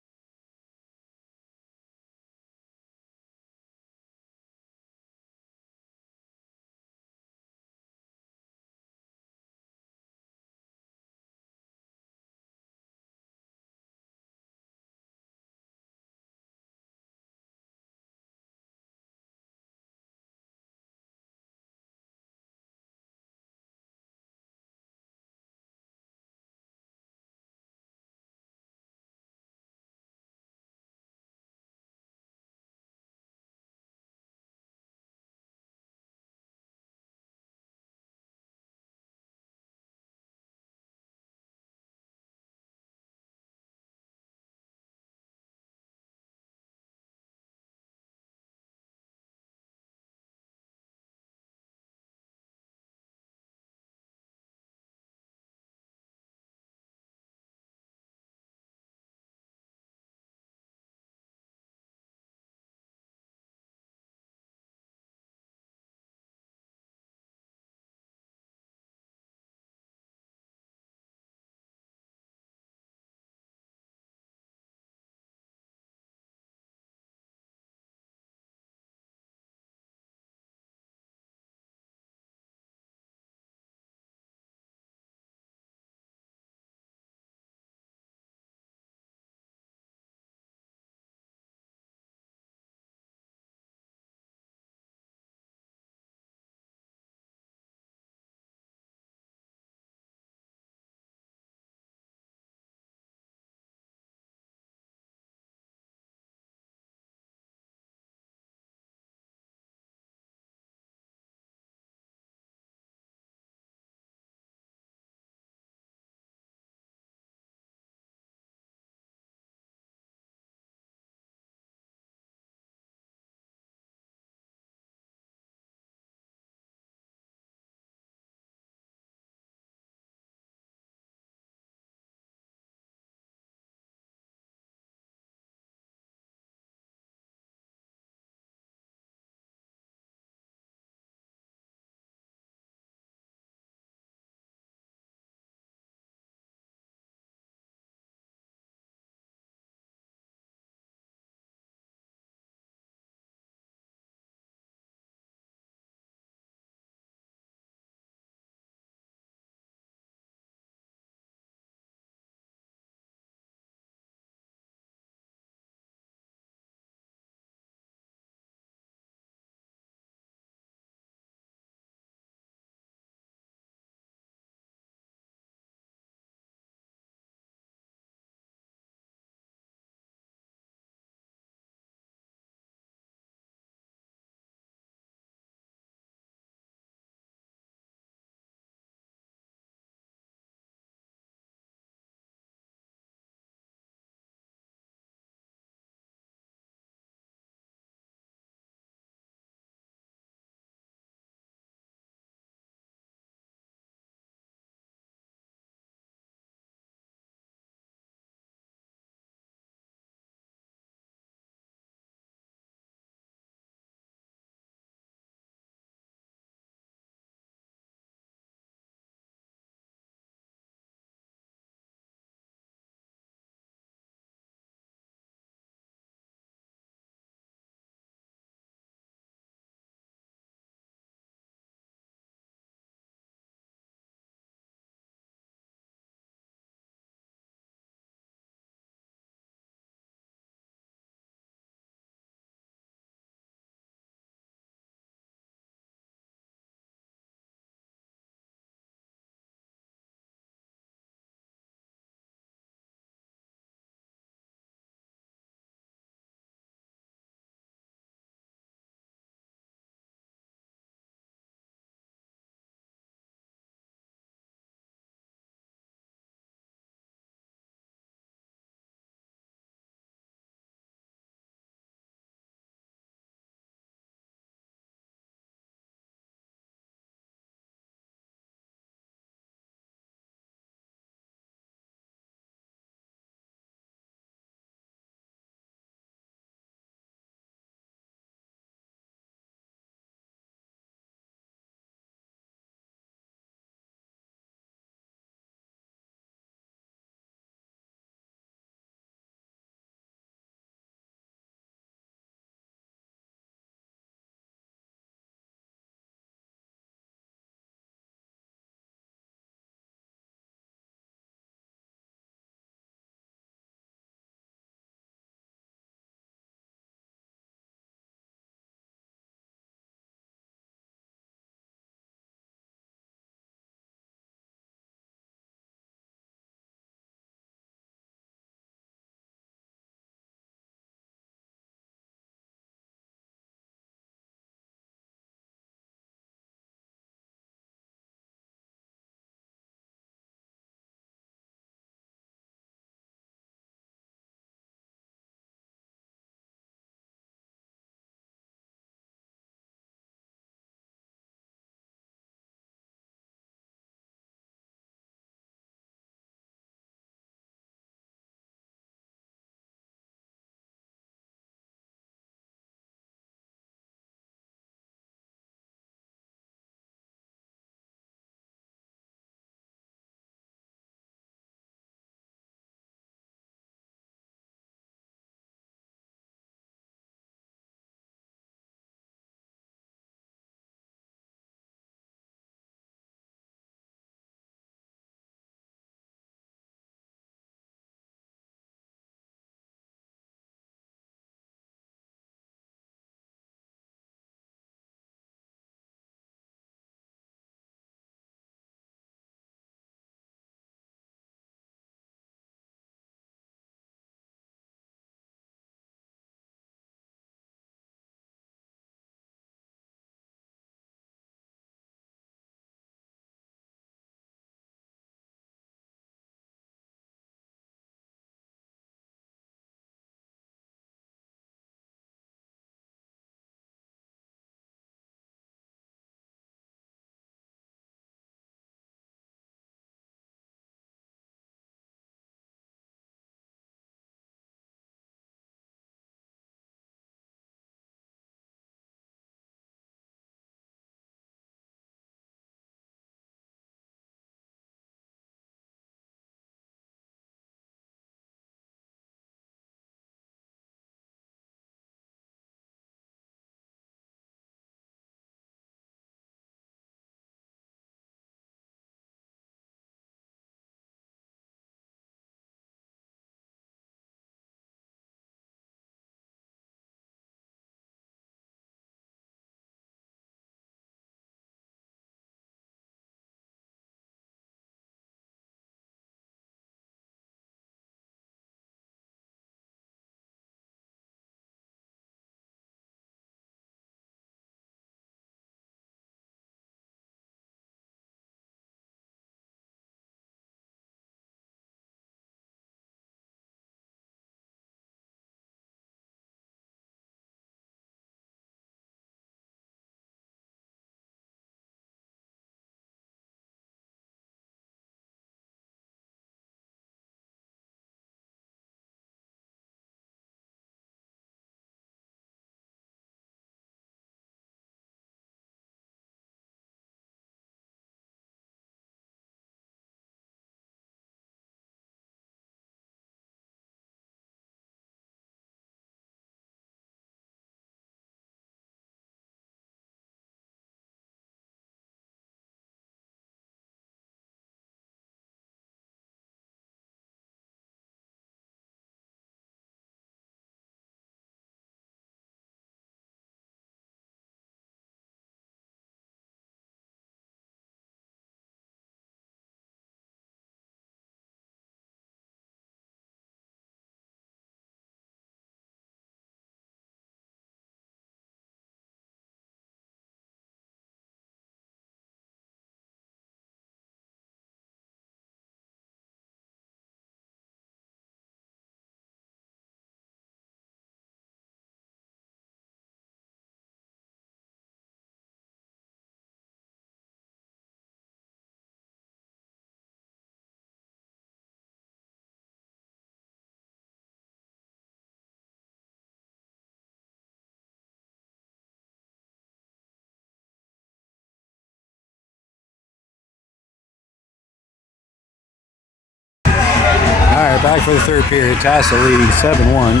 Back for the third period. Tassa leading 7-1.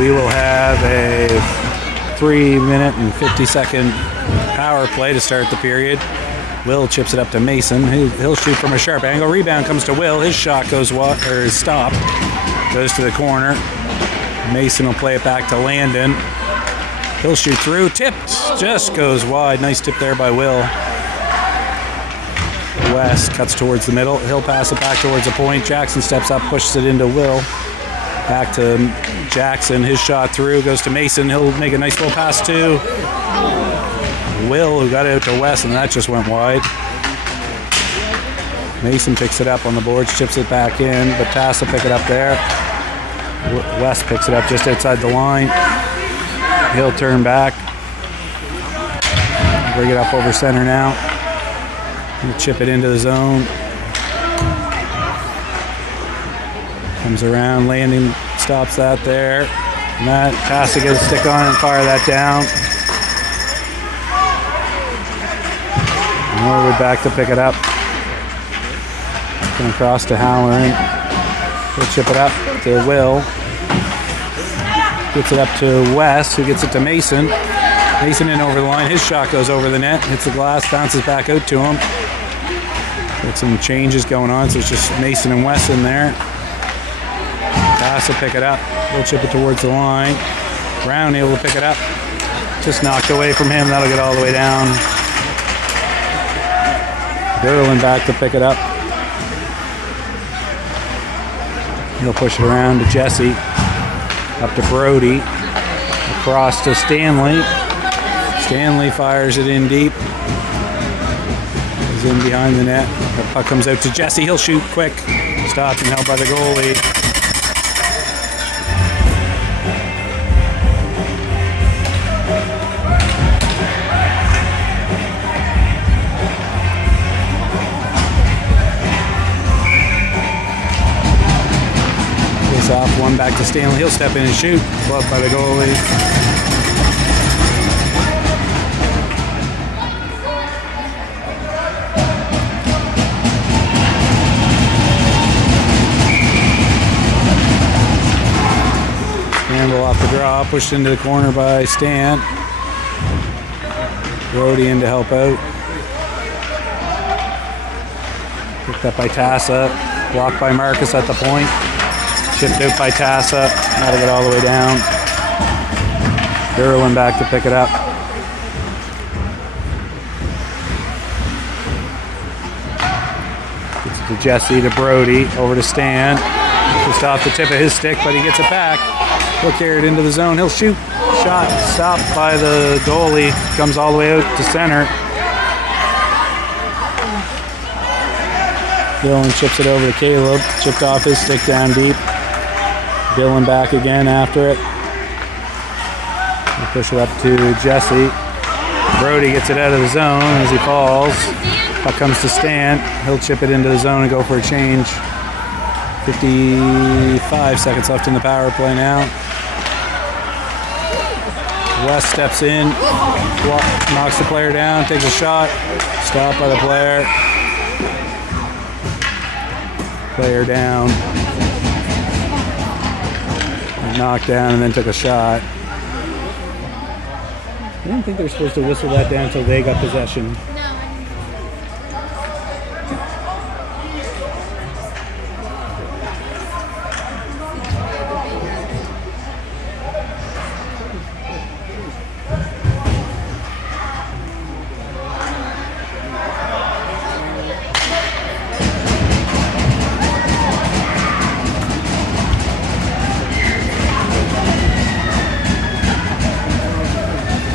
We will have a 3-minute and 50-second power play to start the period. Will chips it up to Mason. He'll shoot from a sharp angle. Rebound comes to Will. His shot goes is stopped. Goes to the corner. Mason will play it back to Landon. He'll shoot through. Tipped. Just goes wide. Nice tip there by Will. West cuts towards the middle. He'll pass it back towards the point. Jackson steps up, pushes it into Will. Back to Jackson. His shot through. Goes to Mason. He'll make a nice little pass to Will, who got it out to West, and that just went wide. Mason picks it up on the boards, chips it back in, but Tassa pick it up there. West picks it up just outside the line. He'll turn back. Bring it up over center now. He'll chip it into the zone. Comes around, Landon stops that there. Matt Tassa gets a stick on it and fire that down. Norwood back to pick it up. Going across to Halloran. He'll chip it up to Will. Gets it up to West, who gets it to Mason. Mason in over the line. His shot goes over the net, hits the glass, bounces back out to him. Got some changes going on, so it's just Mason and West in there. Pass will pick it up. He'll chip it towards the line. Brown able to pick it up. Just knocked away from him. That'll get all the way down. Derlin back to pick it up. He'll push it around to Jesse. Up to Brody. Across to Stanley. Stanley fires it in deep. He's in behind the net. The puck comes out to Jesse. He'll shoot quick. Stopped and held by the goalie. Off one back to Stanley. He'll step in and shoot. Blocked by the goalie. Campbell off the draw, pushed into the corner by Stan. Brody in to help out. Picked up by Tassa. Blocked by Marcus at the point. Chipped out by Tassa. That'll get all the way down. Derlin back to pick it up. Gets it to Jesse, to Brody, over to Stan. Just off the tip of his stick, but he gets it back. He'll carry it into the zone. He'll shoot. Shot stopped by the goalie. Comes all the way out to center. Dylan chips it over to Caleb. Chipped off his stick down deep. Dylan back again after it. We'll push it up to Jesse. Brody gets it out of the zone as he falls. Puck comes to Stan. He'll chip it into the zone and go for a change. 55 seconds left in the power play now. West steps in, knocks the player down, takes a shot. Stopped by the player. Player down. Knocked down and then took a shot. I didn't think they were supposed to whistle that down until they got possession.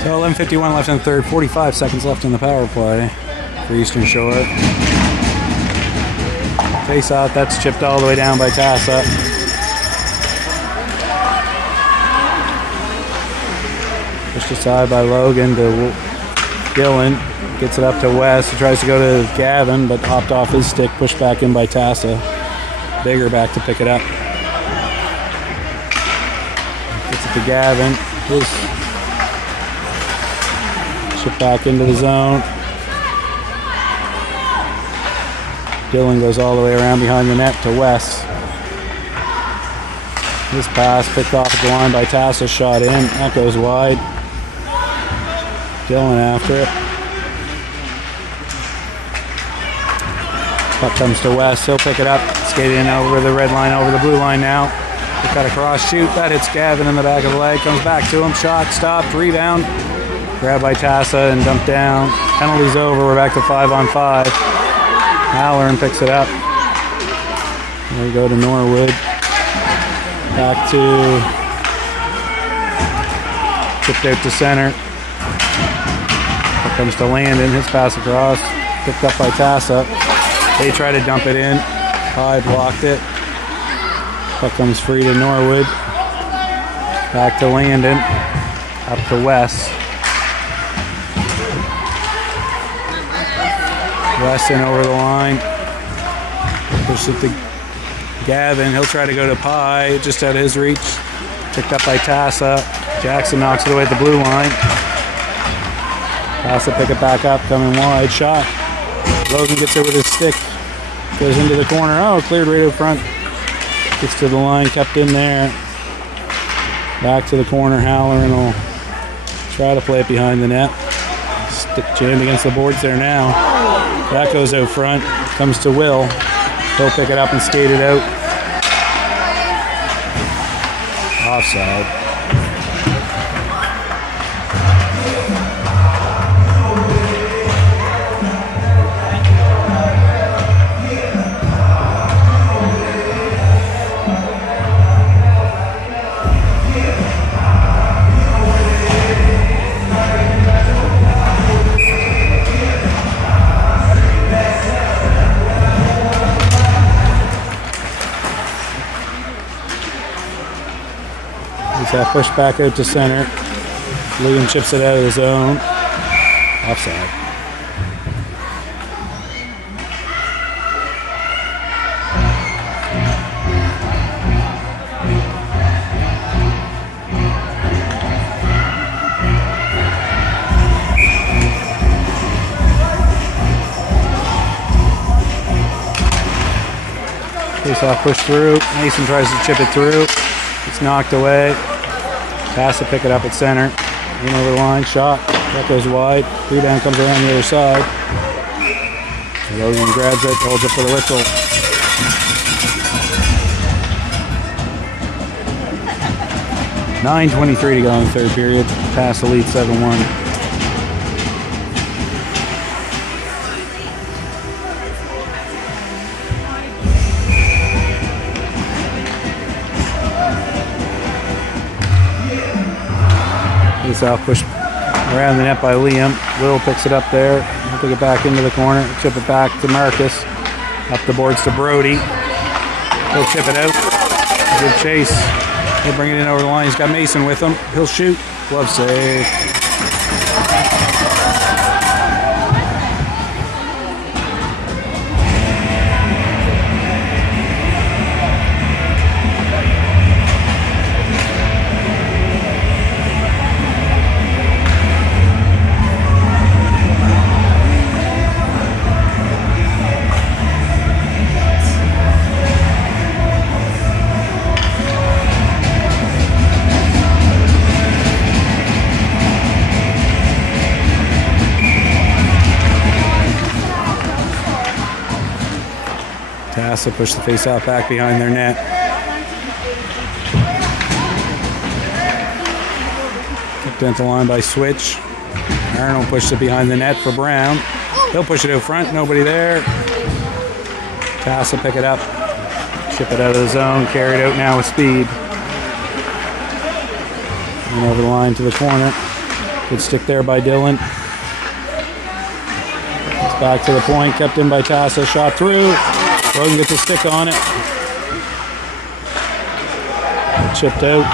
So 11:51 left in the third, 45 seconds left in the power play for Eastern Shore. Face off, that's chipped all the way down by Tassa. Pushed aside by Logan to Dylan. Gets it up to West. He tries to go to Gavin, but hopped off his stick, pushed back in by Tassa. Bigger back to pick it up. Gets it to Gavin. Chip back into the zone. Dylan goes all the way around behind the net to West. This pass picked off at the line by Tassa, shot in. That goes wide. Dillon after it. Puck comes to West. He'll pick it up. Skate in over the red line, over the blue line now. They cut across, shoot. That hits Gavin in the back of the leg. Comes back to him. Shot, stopped, rebound. Grabbed by Tassa and dumped down. Penalty's over. We're back to 5-on-5. Halloran picks it up. There we go to Norwood. Back to tipped out to center. Here comes to Landon. His pass across. Picked up by Tassa. They try to dump it in. High blocked it. Puck comes free to Norwood. Back to Landon. Up to West. Weston over the line. Push it to Gavin. He'll try to go to Pye. Just out of his reach. Picked up by Tassa. Jackson knocks it away at the blue line. Tassa pick it back up. Coming wide. Shot. Logan gets it with his stick. Goes into the corner. Oh, cleared right out front. Gets to the line. Kept in there. Back to the corner. Halloran will try to play it behind the net. Stick jammed against the boards there now. That goes out front. Comes to Will. He'll pick it up and skate it out. Offside. Pushed back out to center. Liam chips it out of the zone. Offside. Face off, push through. Mason tries to chip it through. It's knocked away. Pass to pick it up at center. In over the line, shot. That goes wide. Rebound comes around the other side. Logan grabs it, holds it for the whistle. .9:23 to go in the third period. Pass the lead 7-1. Off push around the net by Liam. Will picks it up there. He'll pick it back into the corner. Chip it back to Marcus. Up the boards to Brody. He'll chip it out. Good chase. He'll bring it in over the line. He's got Mason with him. He'll shoot. Glove save. Tassa push the face-off back behind their net. Kicked into the line by Switch. Arnold pushed it behind the net for Brown. He'll push it out front, nobody there. Tassa pick it up. Chip it out of the zone, carried out now with speed. And over the line to the corner. Good stick there by Dillon. It's back to the point, kept in by Tassa, shot through. Logan gets a stick on it. Chipped out.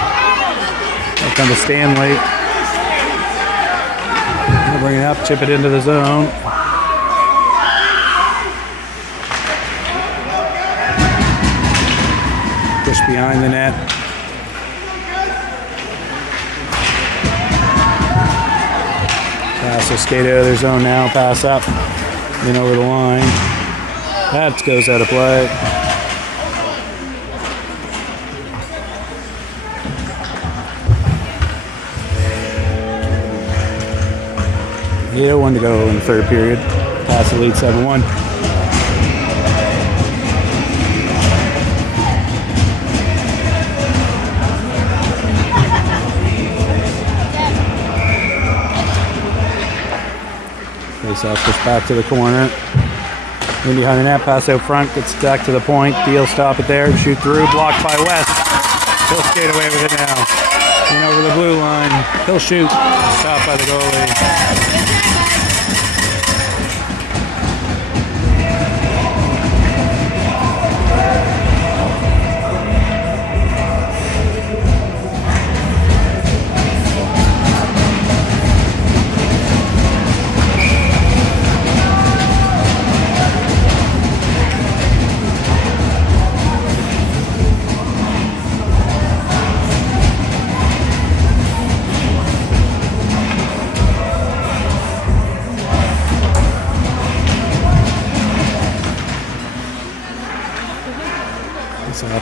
Here comes Stanley. He'll bring it up, chip it into the zone. Push behind the net. Pass will skate out of their zone now, pass up, in over the line. That goes out of play. 8:01 to go in the third period. Tassa lead 7-1. Face-off gets back to the corner. In behind the net, pass out front, gets back to the point. Deal stop it there, shoot through, blocked by West. He'll skate away with it now. And over the blue line, he'll shoot. Stopped by the goalie.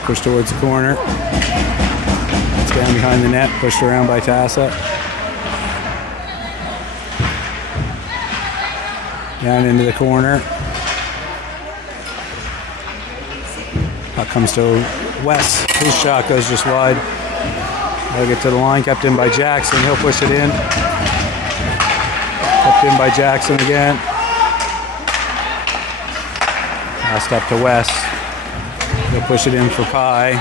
Pushed towards the corner. It's down behind the net, pushed around by Tassa. Down into the corner. Puck comes to West. His shot goes just wide. They'll get to the line, kept in by Jackson. He'll push it in. Kept in by Jackson again. Passed up to West. He'll push it in for Pye.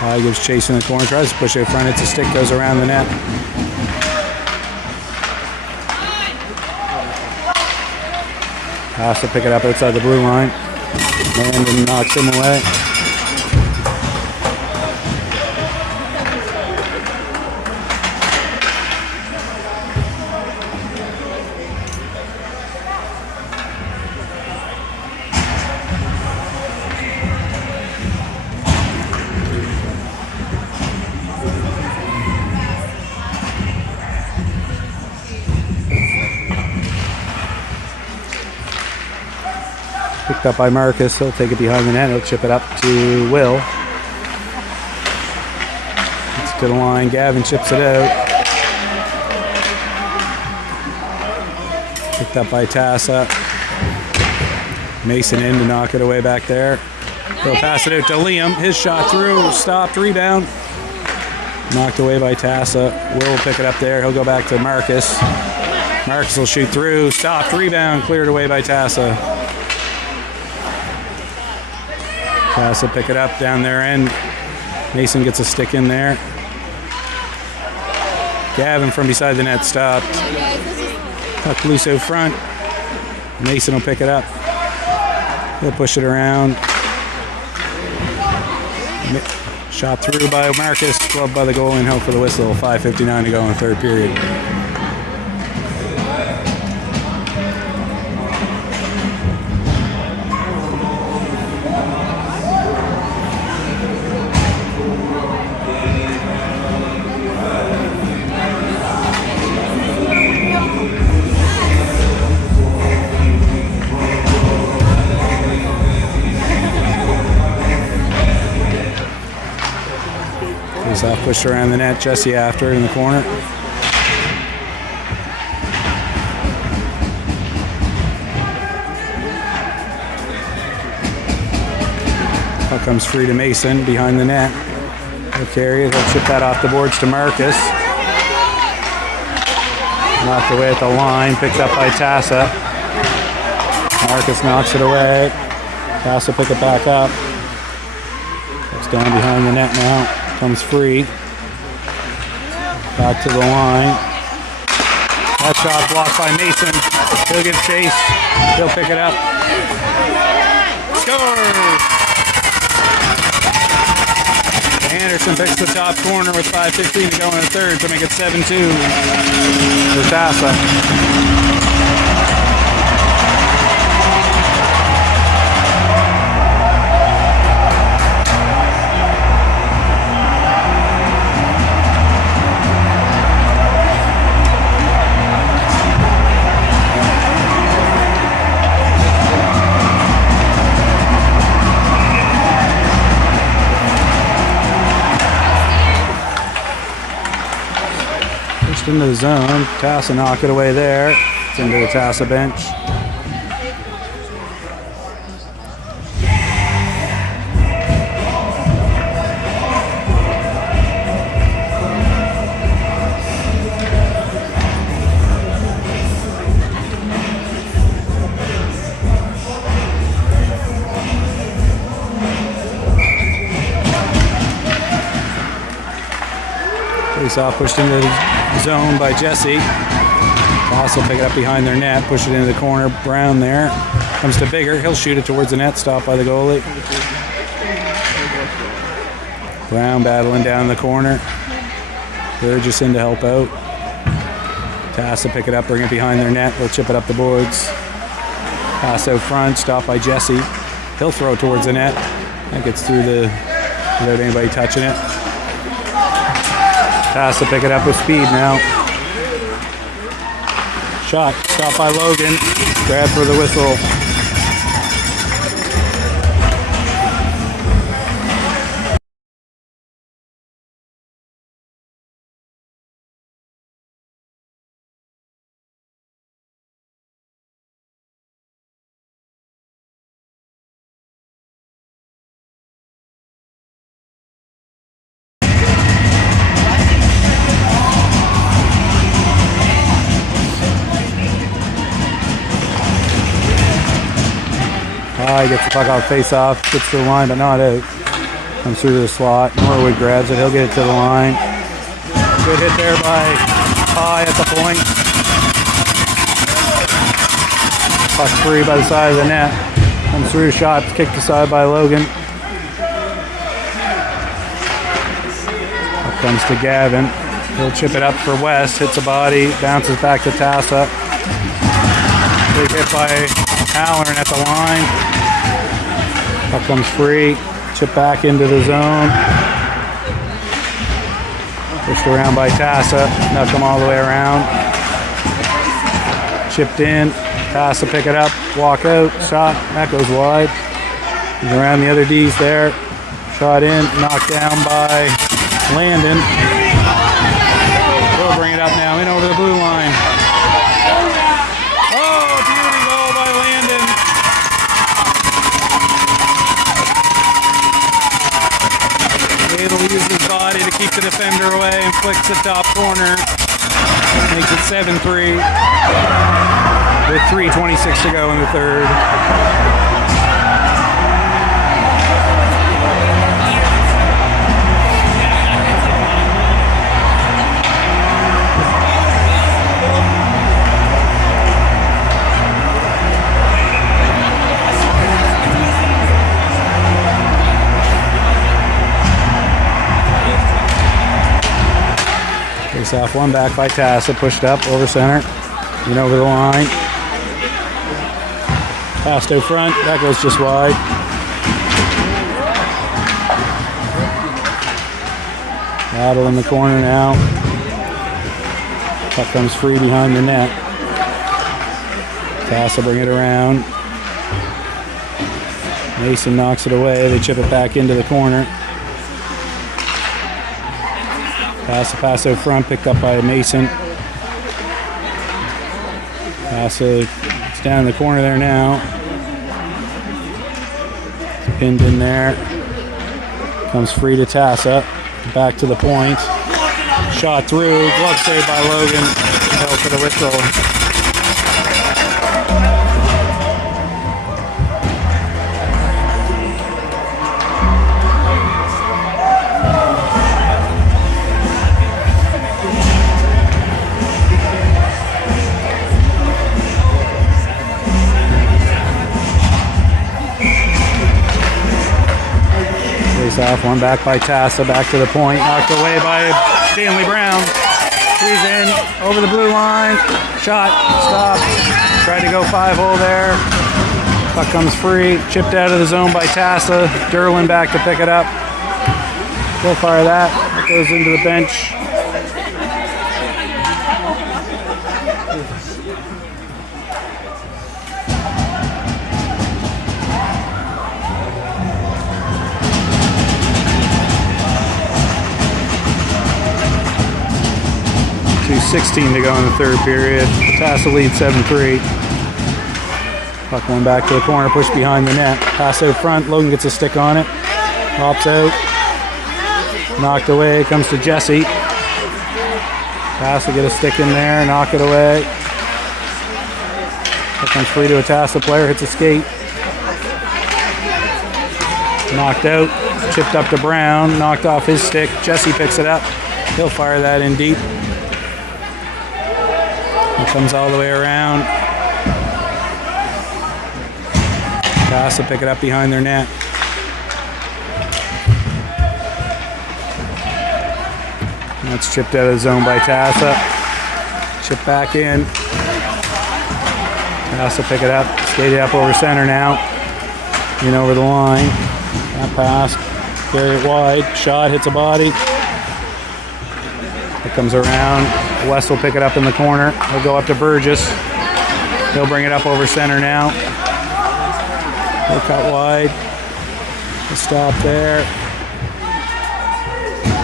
Pye gives chase in the corner, tries to push it in front. It's a stick, goes around the net. Has to pick it up outside the blue line. Landon knocks him away. Picked up by Marcus. He'll take it behind the net. He'll chip it up to Will. Gets to the line. Gavin chips it out. Picked up by Tassa. Mason in to knock it away back there. He'll pass it out to Liam. His shot through. Stopped. Rebound. Knocked away by Tassa. Will pick it up there. He'll go back to Marcus. Marcus will shoot through. Stopped. Rebound. Cleared away by Tassa. Tassa pick it up down their end. Mason gets a stick in there. Gavin from beside the net stopped. Puck loose out front. Mason will pick it up. He'll push it around. Shot through by Marcus. Gloved by the goal and held for the whistle. 5:59 to go in the third period. Pushed around the net, Jesse after in the corner. Puck comes free to Mason behind the net. He'll carry it, he'll chip that off the boards to Marcus. Knocked away at the line, picked up by Tassa. Marcus knocks it away. Tassa pick it back up. It's down behind the net now. Comes free. Back to the line. That shot blocked by Mason. He'll get chase. He'll pick it up. Scores! Anderson picks the top corner with 5:15 to go in the third to make it 7-2 for Tassa. into the zone. Tassa knock it away there. It's into the Tassa bench. Face-off pushed into the zone by Jesse. Also pick it up behind their net, push it into the corner. Brown there. Comes to Bigger. He'll shoot it towards the net, stopped by the goalie. Brown battling down the corner. Burgess in to help out. Tassa pick it up, bring it behind their net. They'll chip it up the boards. Pass out front, stopped by Jesse. He'll throw it towards the net. That gets through without anybody touching it. Tassa pick it up with speed now. Shot, stopped by Logan. Grab for the whistle. He gets the puck off face-off, gets to the line, but not out. Comes through to the slot. Norwood grabs it. He'll get it to the line. Good hit there by High at the point. Puck free by the side of the net. Comes through, shot, kicked aside by Logan. Up comes to Gavin. He'll chip it up for West. Hits a body, bounces back to Tassa. Big hit by Halloran at the line. Puck comes free, chip back into the zone. Pushed around by Tassa, now come all the way around. Chipped in, Tassa pick it up, walk out, shot, that goes wide. He's around the other D's there. Shot in, knocked down by Landon. We'll bring it up now, in over the blue line. He'll use his body to keep the defender away and flicks the top corner. Makes it 7-3 with 3:26 to go in the third. Off one back by Tassa, pushed up over center, and over the line. Passed out front, that goes just wide. Battle in the corner now. Puck comes free behind the net. Tassa bring it around. Mason knocks it away, they chip it back into the corner. Pass out front, picked up by Mason. Tassa, it's down in the corner there now. Pinned in there. Comes free to Tassa. Back to the point. Shot through. Glove saved by Logan. Held for the whistle. Off one back by Tassa, back to the point, knocked away by Stanley Brown. He's in over the blue line, shot, stopped, tried to go 5-hole there. Puck comes free, chipped out of the zone by Tassa. Derlin back to pick it up. Go fire that, it goes into the bench. 2:16 to go in the third period. Tassa leads 7-3. Puck going back to the corner, push behind the net. Pass out front, Logan gets a stick on it. Pops out. Knocked away, comes to Jesse. Tassa get a stick in there, knock it away. Here comes free to a Tassa player, hits a skate. Knocked out, chipped up to Brown, knocked off his stick. Jesse picks it up. He'll fire that in deep. It comes all the way around. Tassa pick it up behind their net. That's chipped out of the zone by Tassa. Chip back in. Tassa pick it up, skate it up over center now. In over the line. That pass, carry it wide. Shot hits a body. It comes around. West will pick it up in the corner. He'll go up to Burgess. He'll bring it up over center now. He'll cut wide. He'll stop there.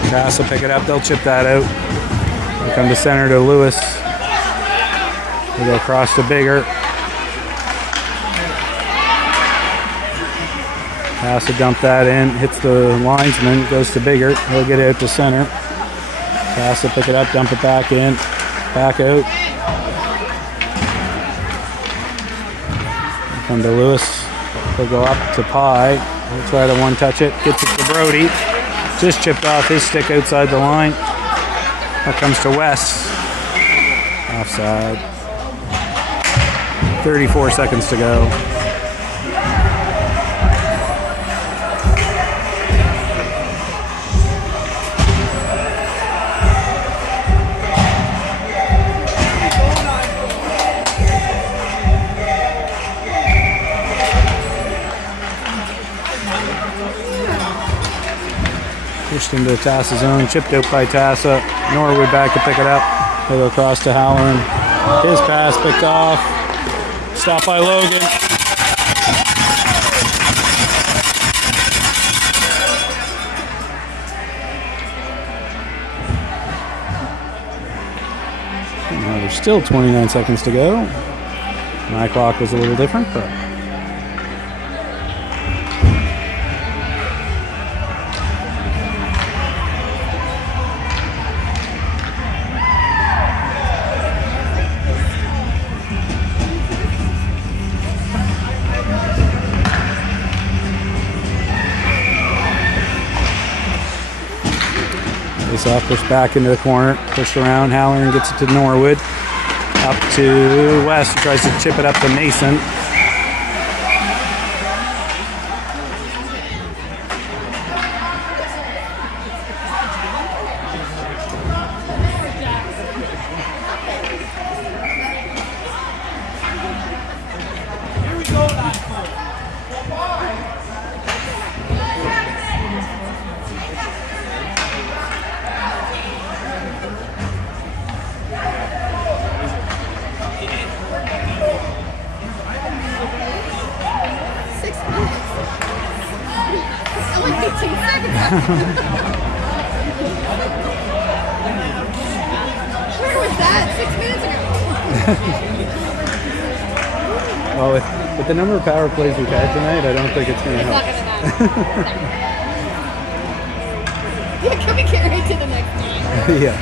Cass will pick it up. They'll chip that out. They'll come to center to Lewis. They'll go across to Bigger. Cass will dump that in. Hits the linesman. Goes to Bigger. He'll get it out to center. Cass will pick it up. Dump it back in. Back out. They'll come to Lewis. He'll go up to Pye. He'll try to one-touch it. Gets it to Brody. Just chipped off his stick outside the line. That comes to West. Offside. 34 seconds to go. Pushed into the Tassa zone, chipped out by Tassa. Norwood back to pick it up. He'll go across to Halloran. His pass picked off. Stopped by Logan. Now there's still 29 seconds to go. My clock was a little different, but off, pushed back into the corner, pushed around. Halloran gets it to Norwood. Up to West, who tries to chip it up to Mason. Where was that 6 minutes ago? Well, with the number of power plays we've had tonight, I don't think it's going to help. It's not gonna matter. Yeah, can we carry it to the next one? Yeah.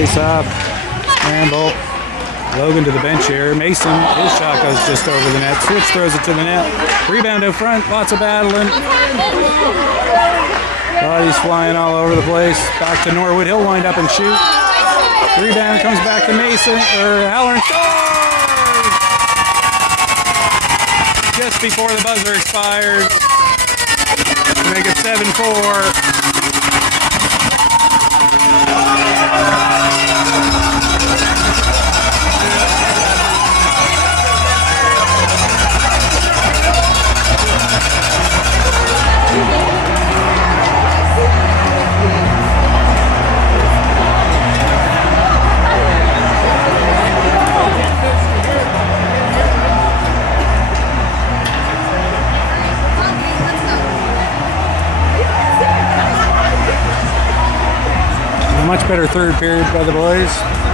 Face off, scramble. Logan to the bench here. Mason, his shot goes just over the net. Switch throws it to the net. Rebound out front, lots of battling. Bodies flying all over the place. Back to Norwood, he'll wind up and shoot. Rebound comes back to Mason, or Halloran scores! Just before the buzzer expires. make it 7-4. A much better third period by the boys.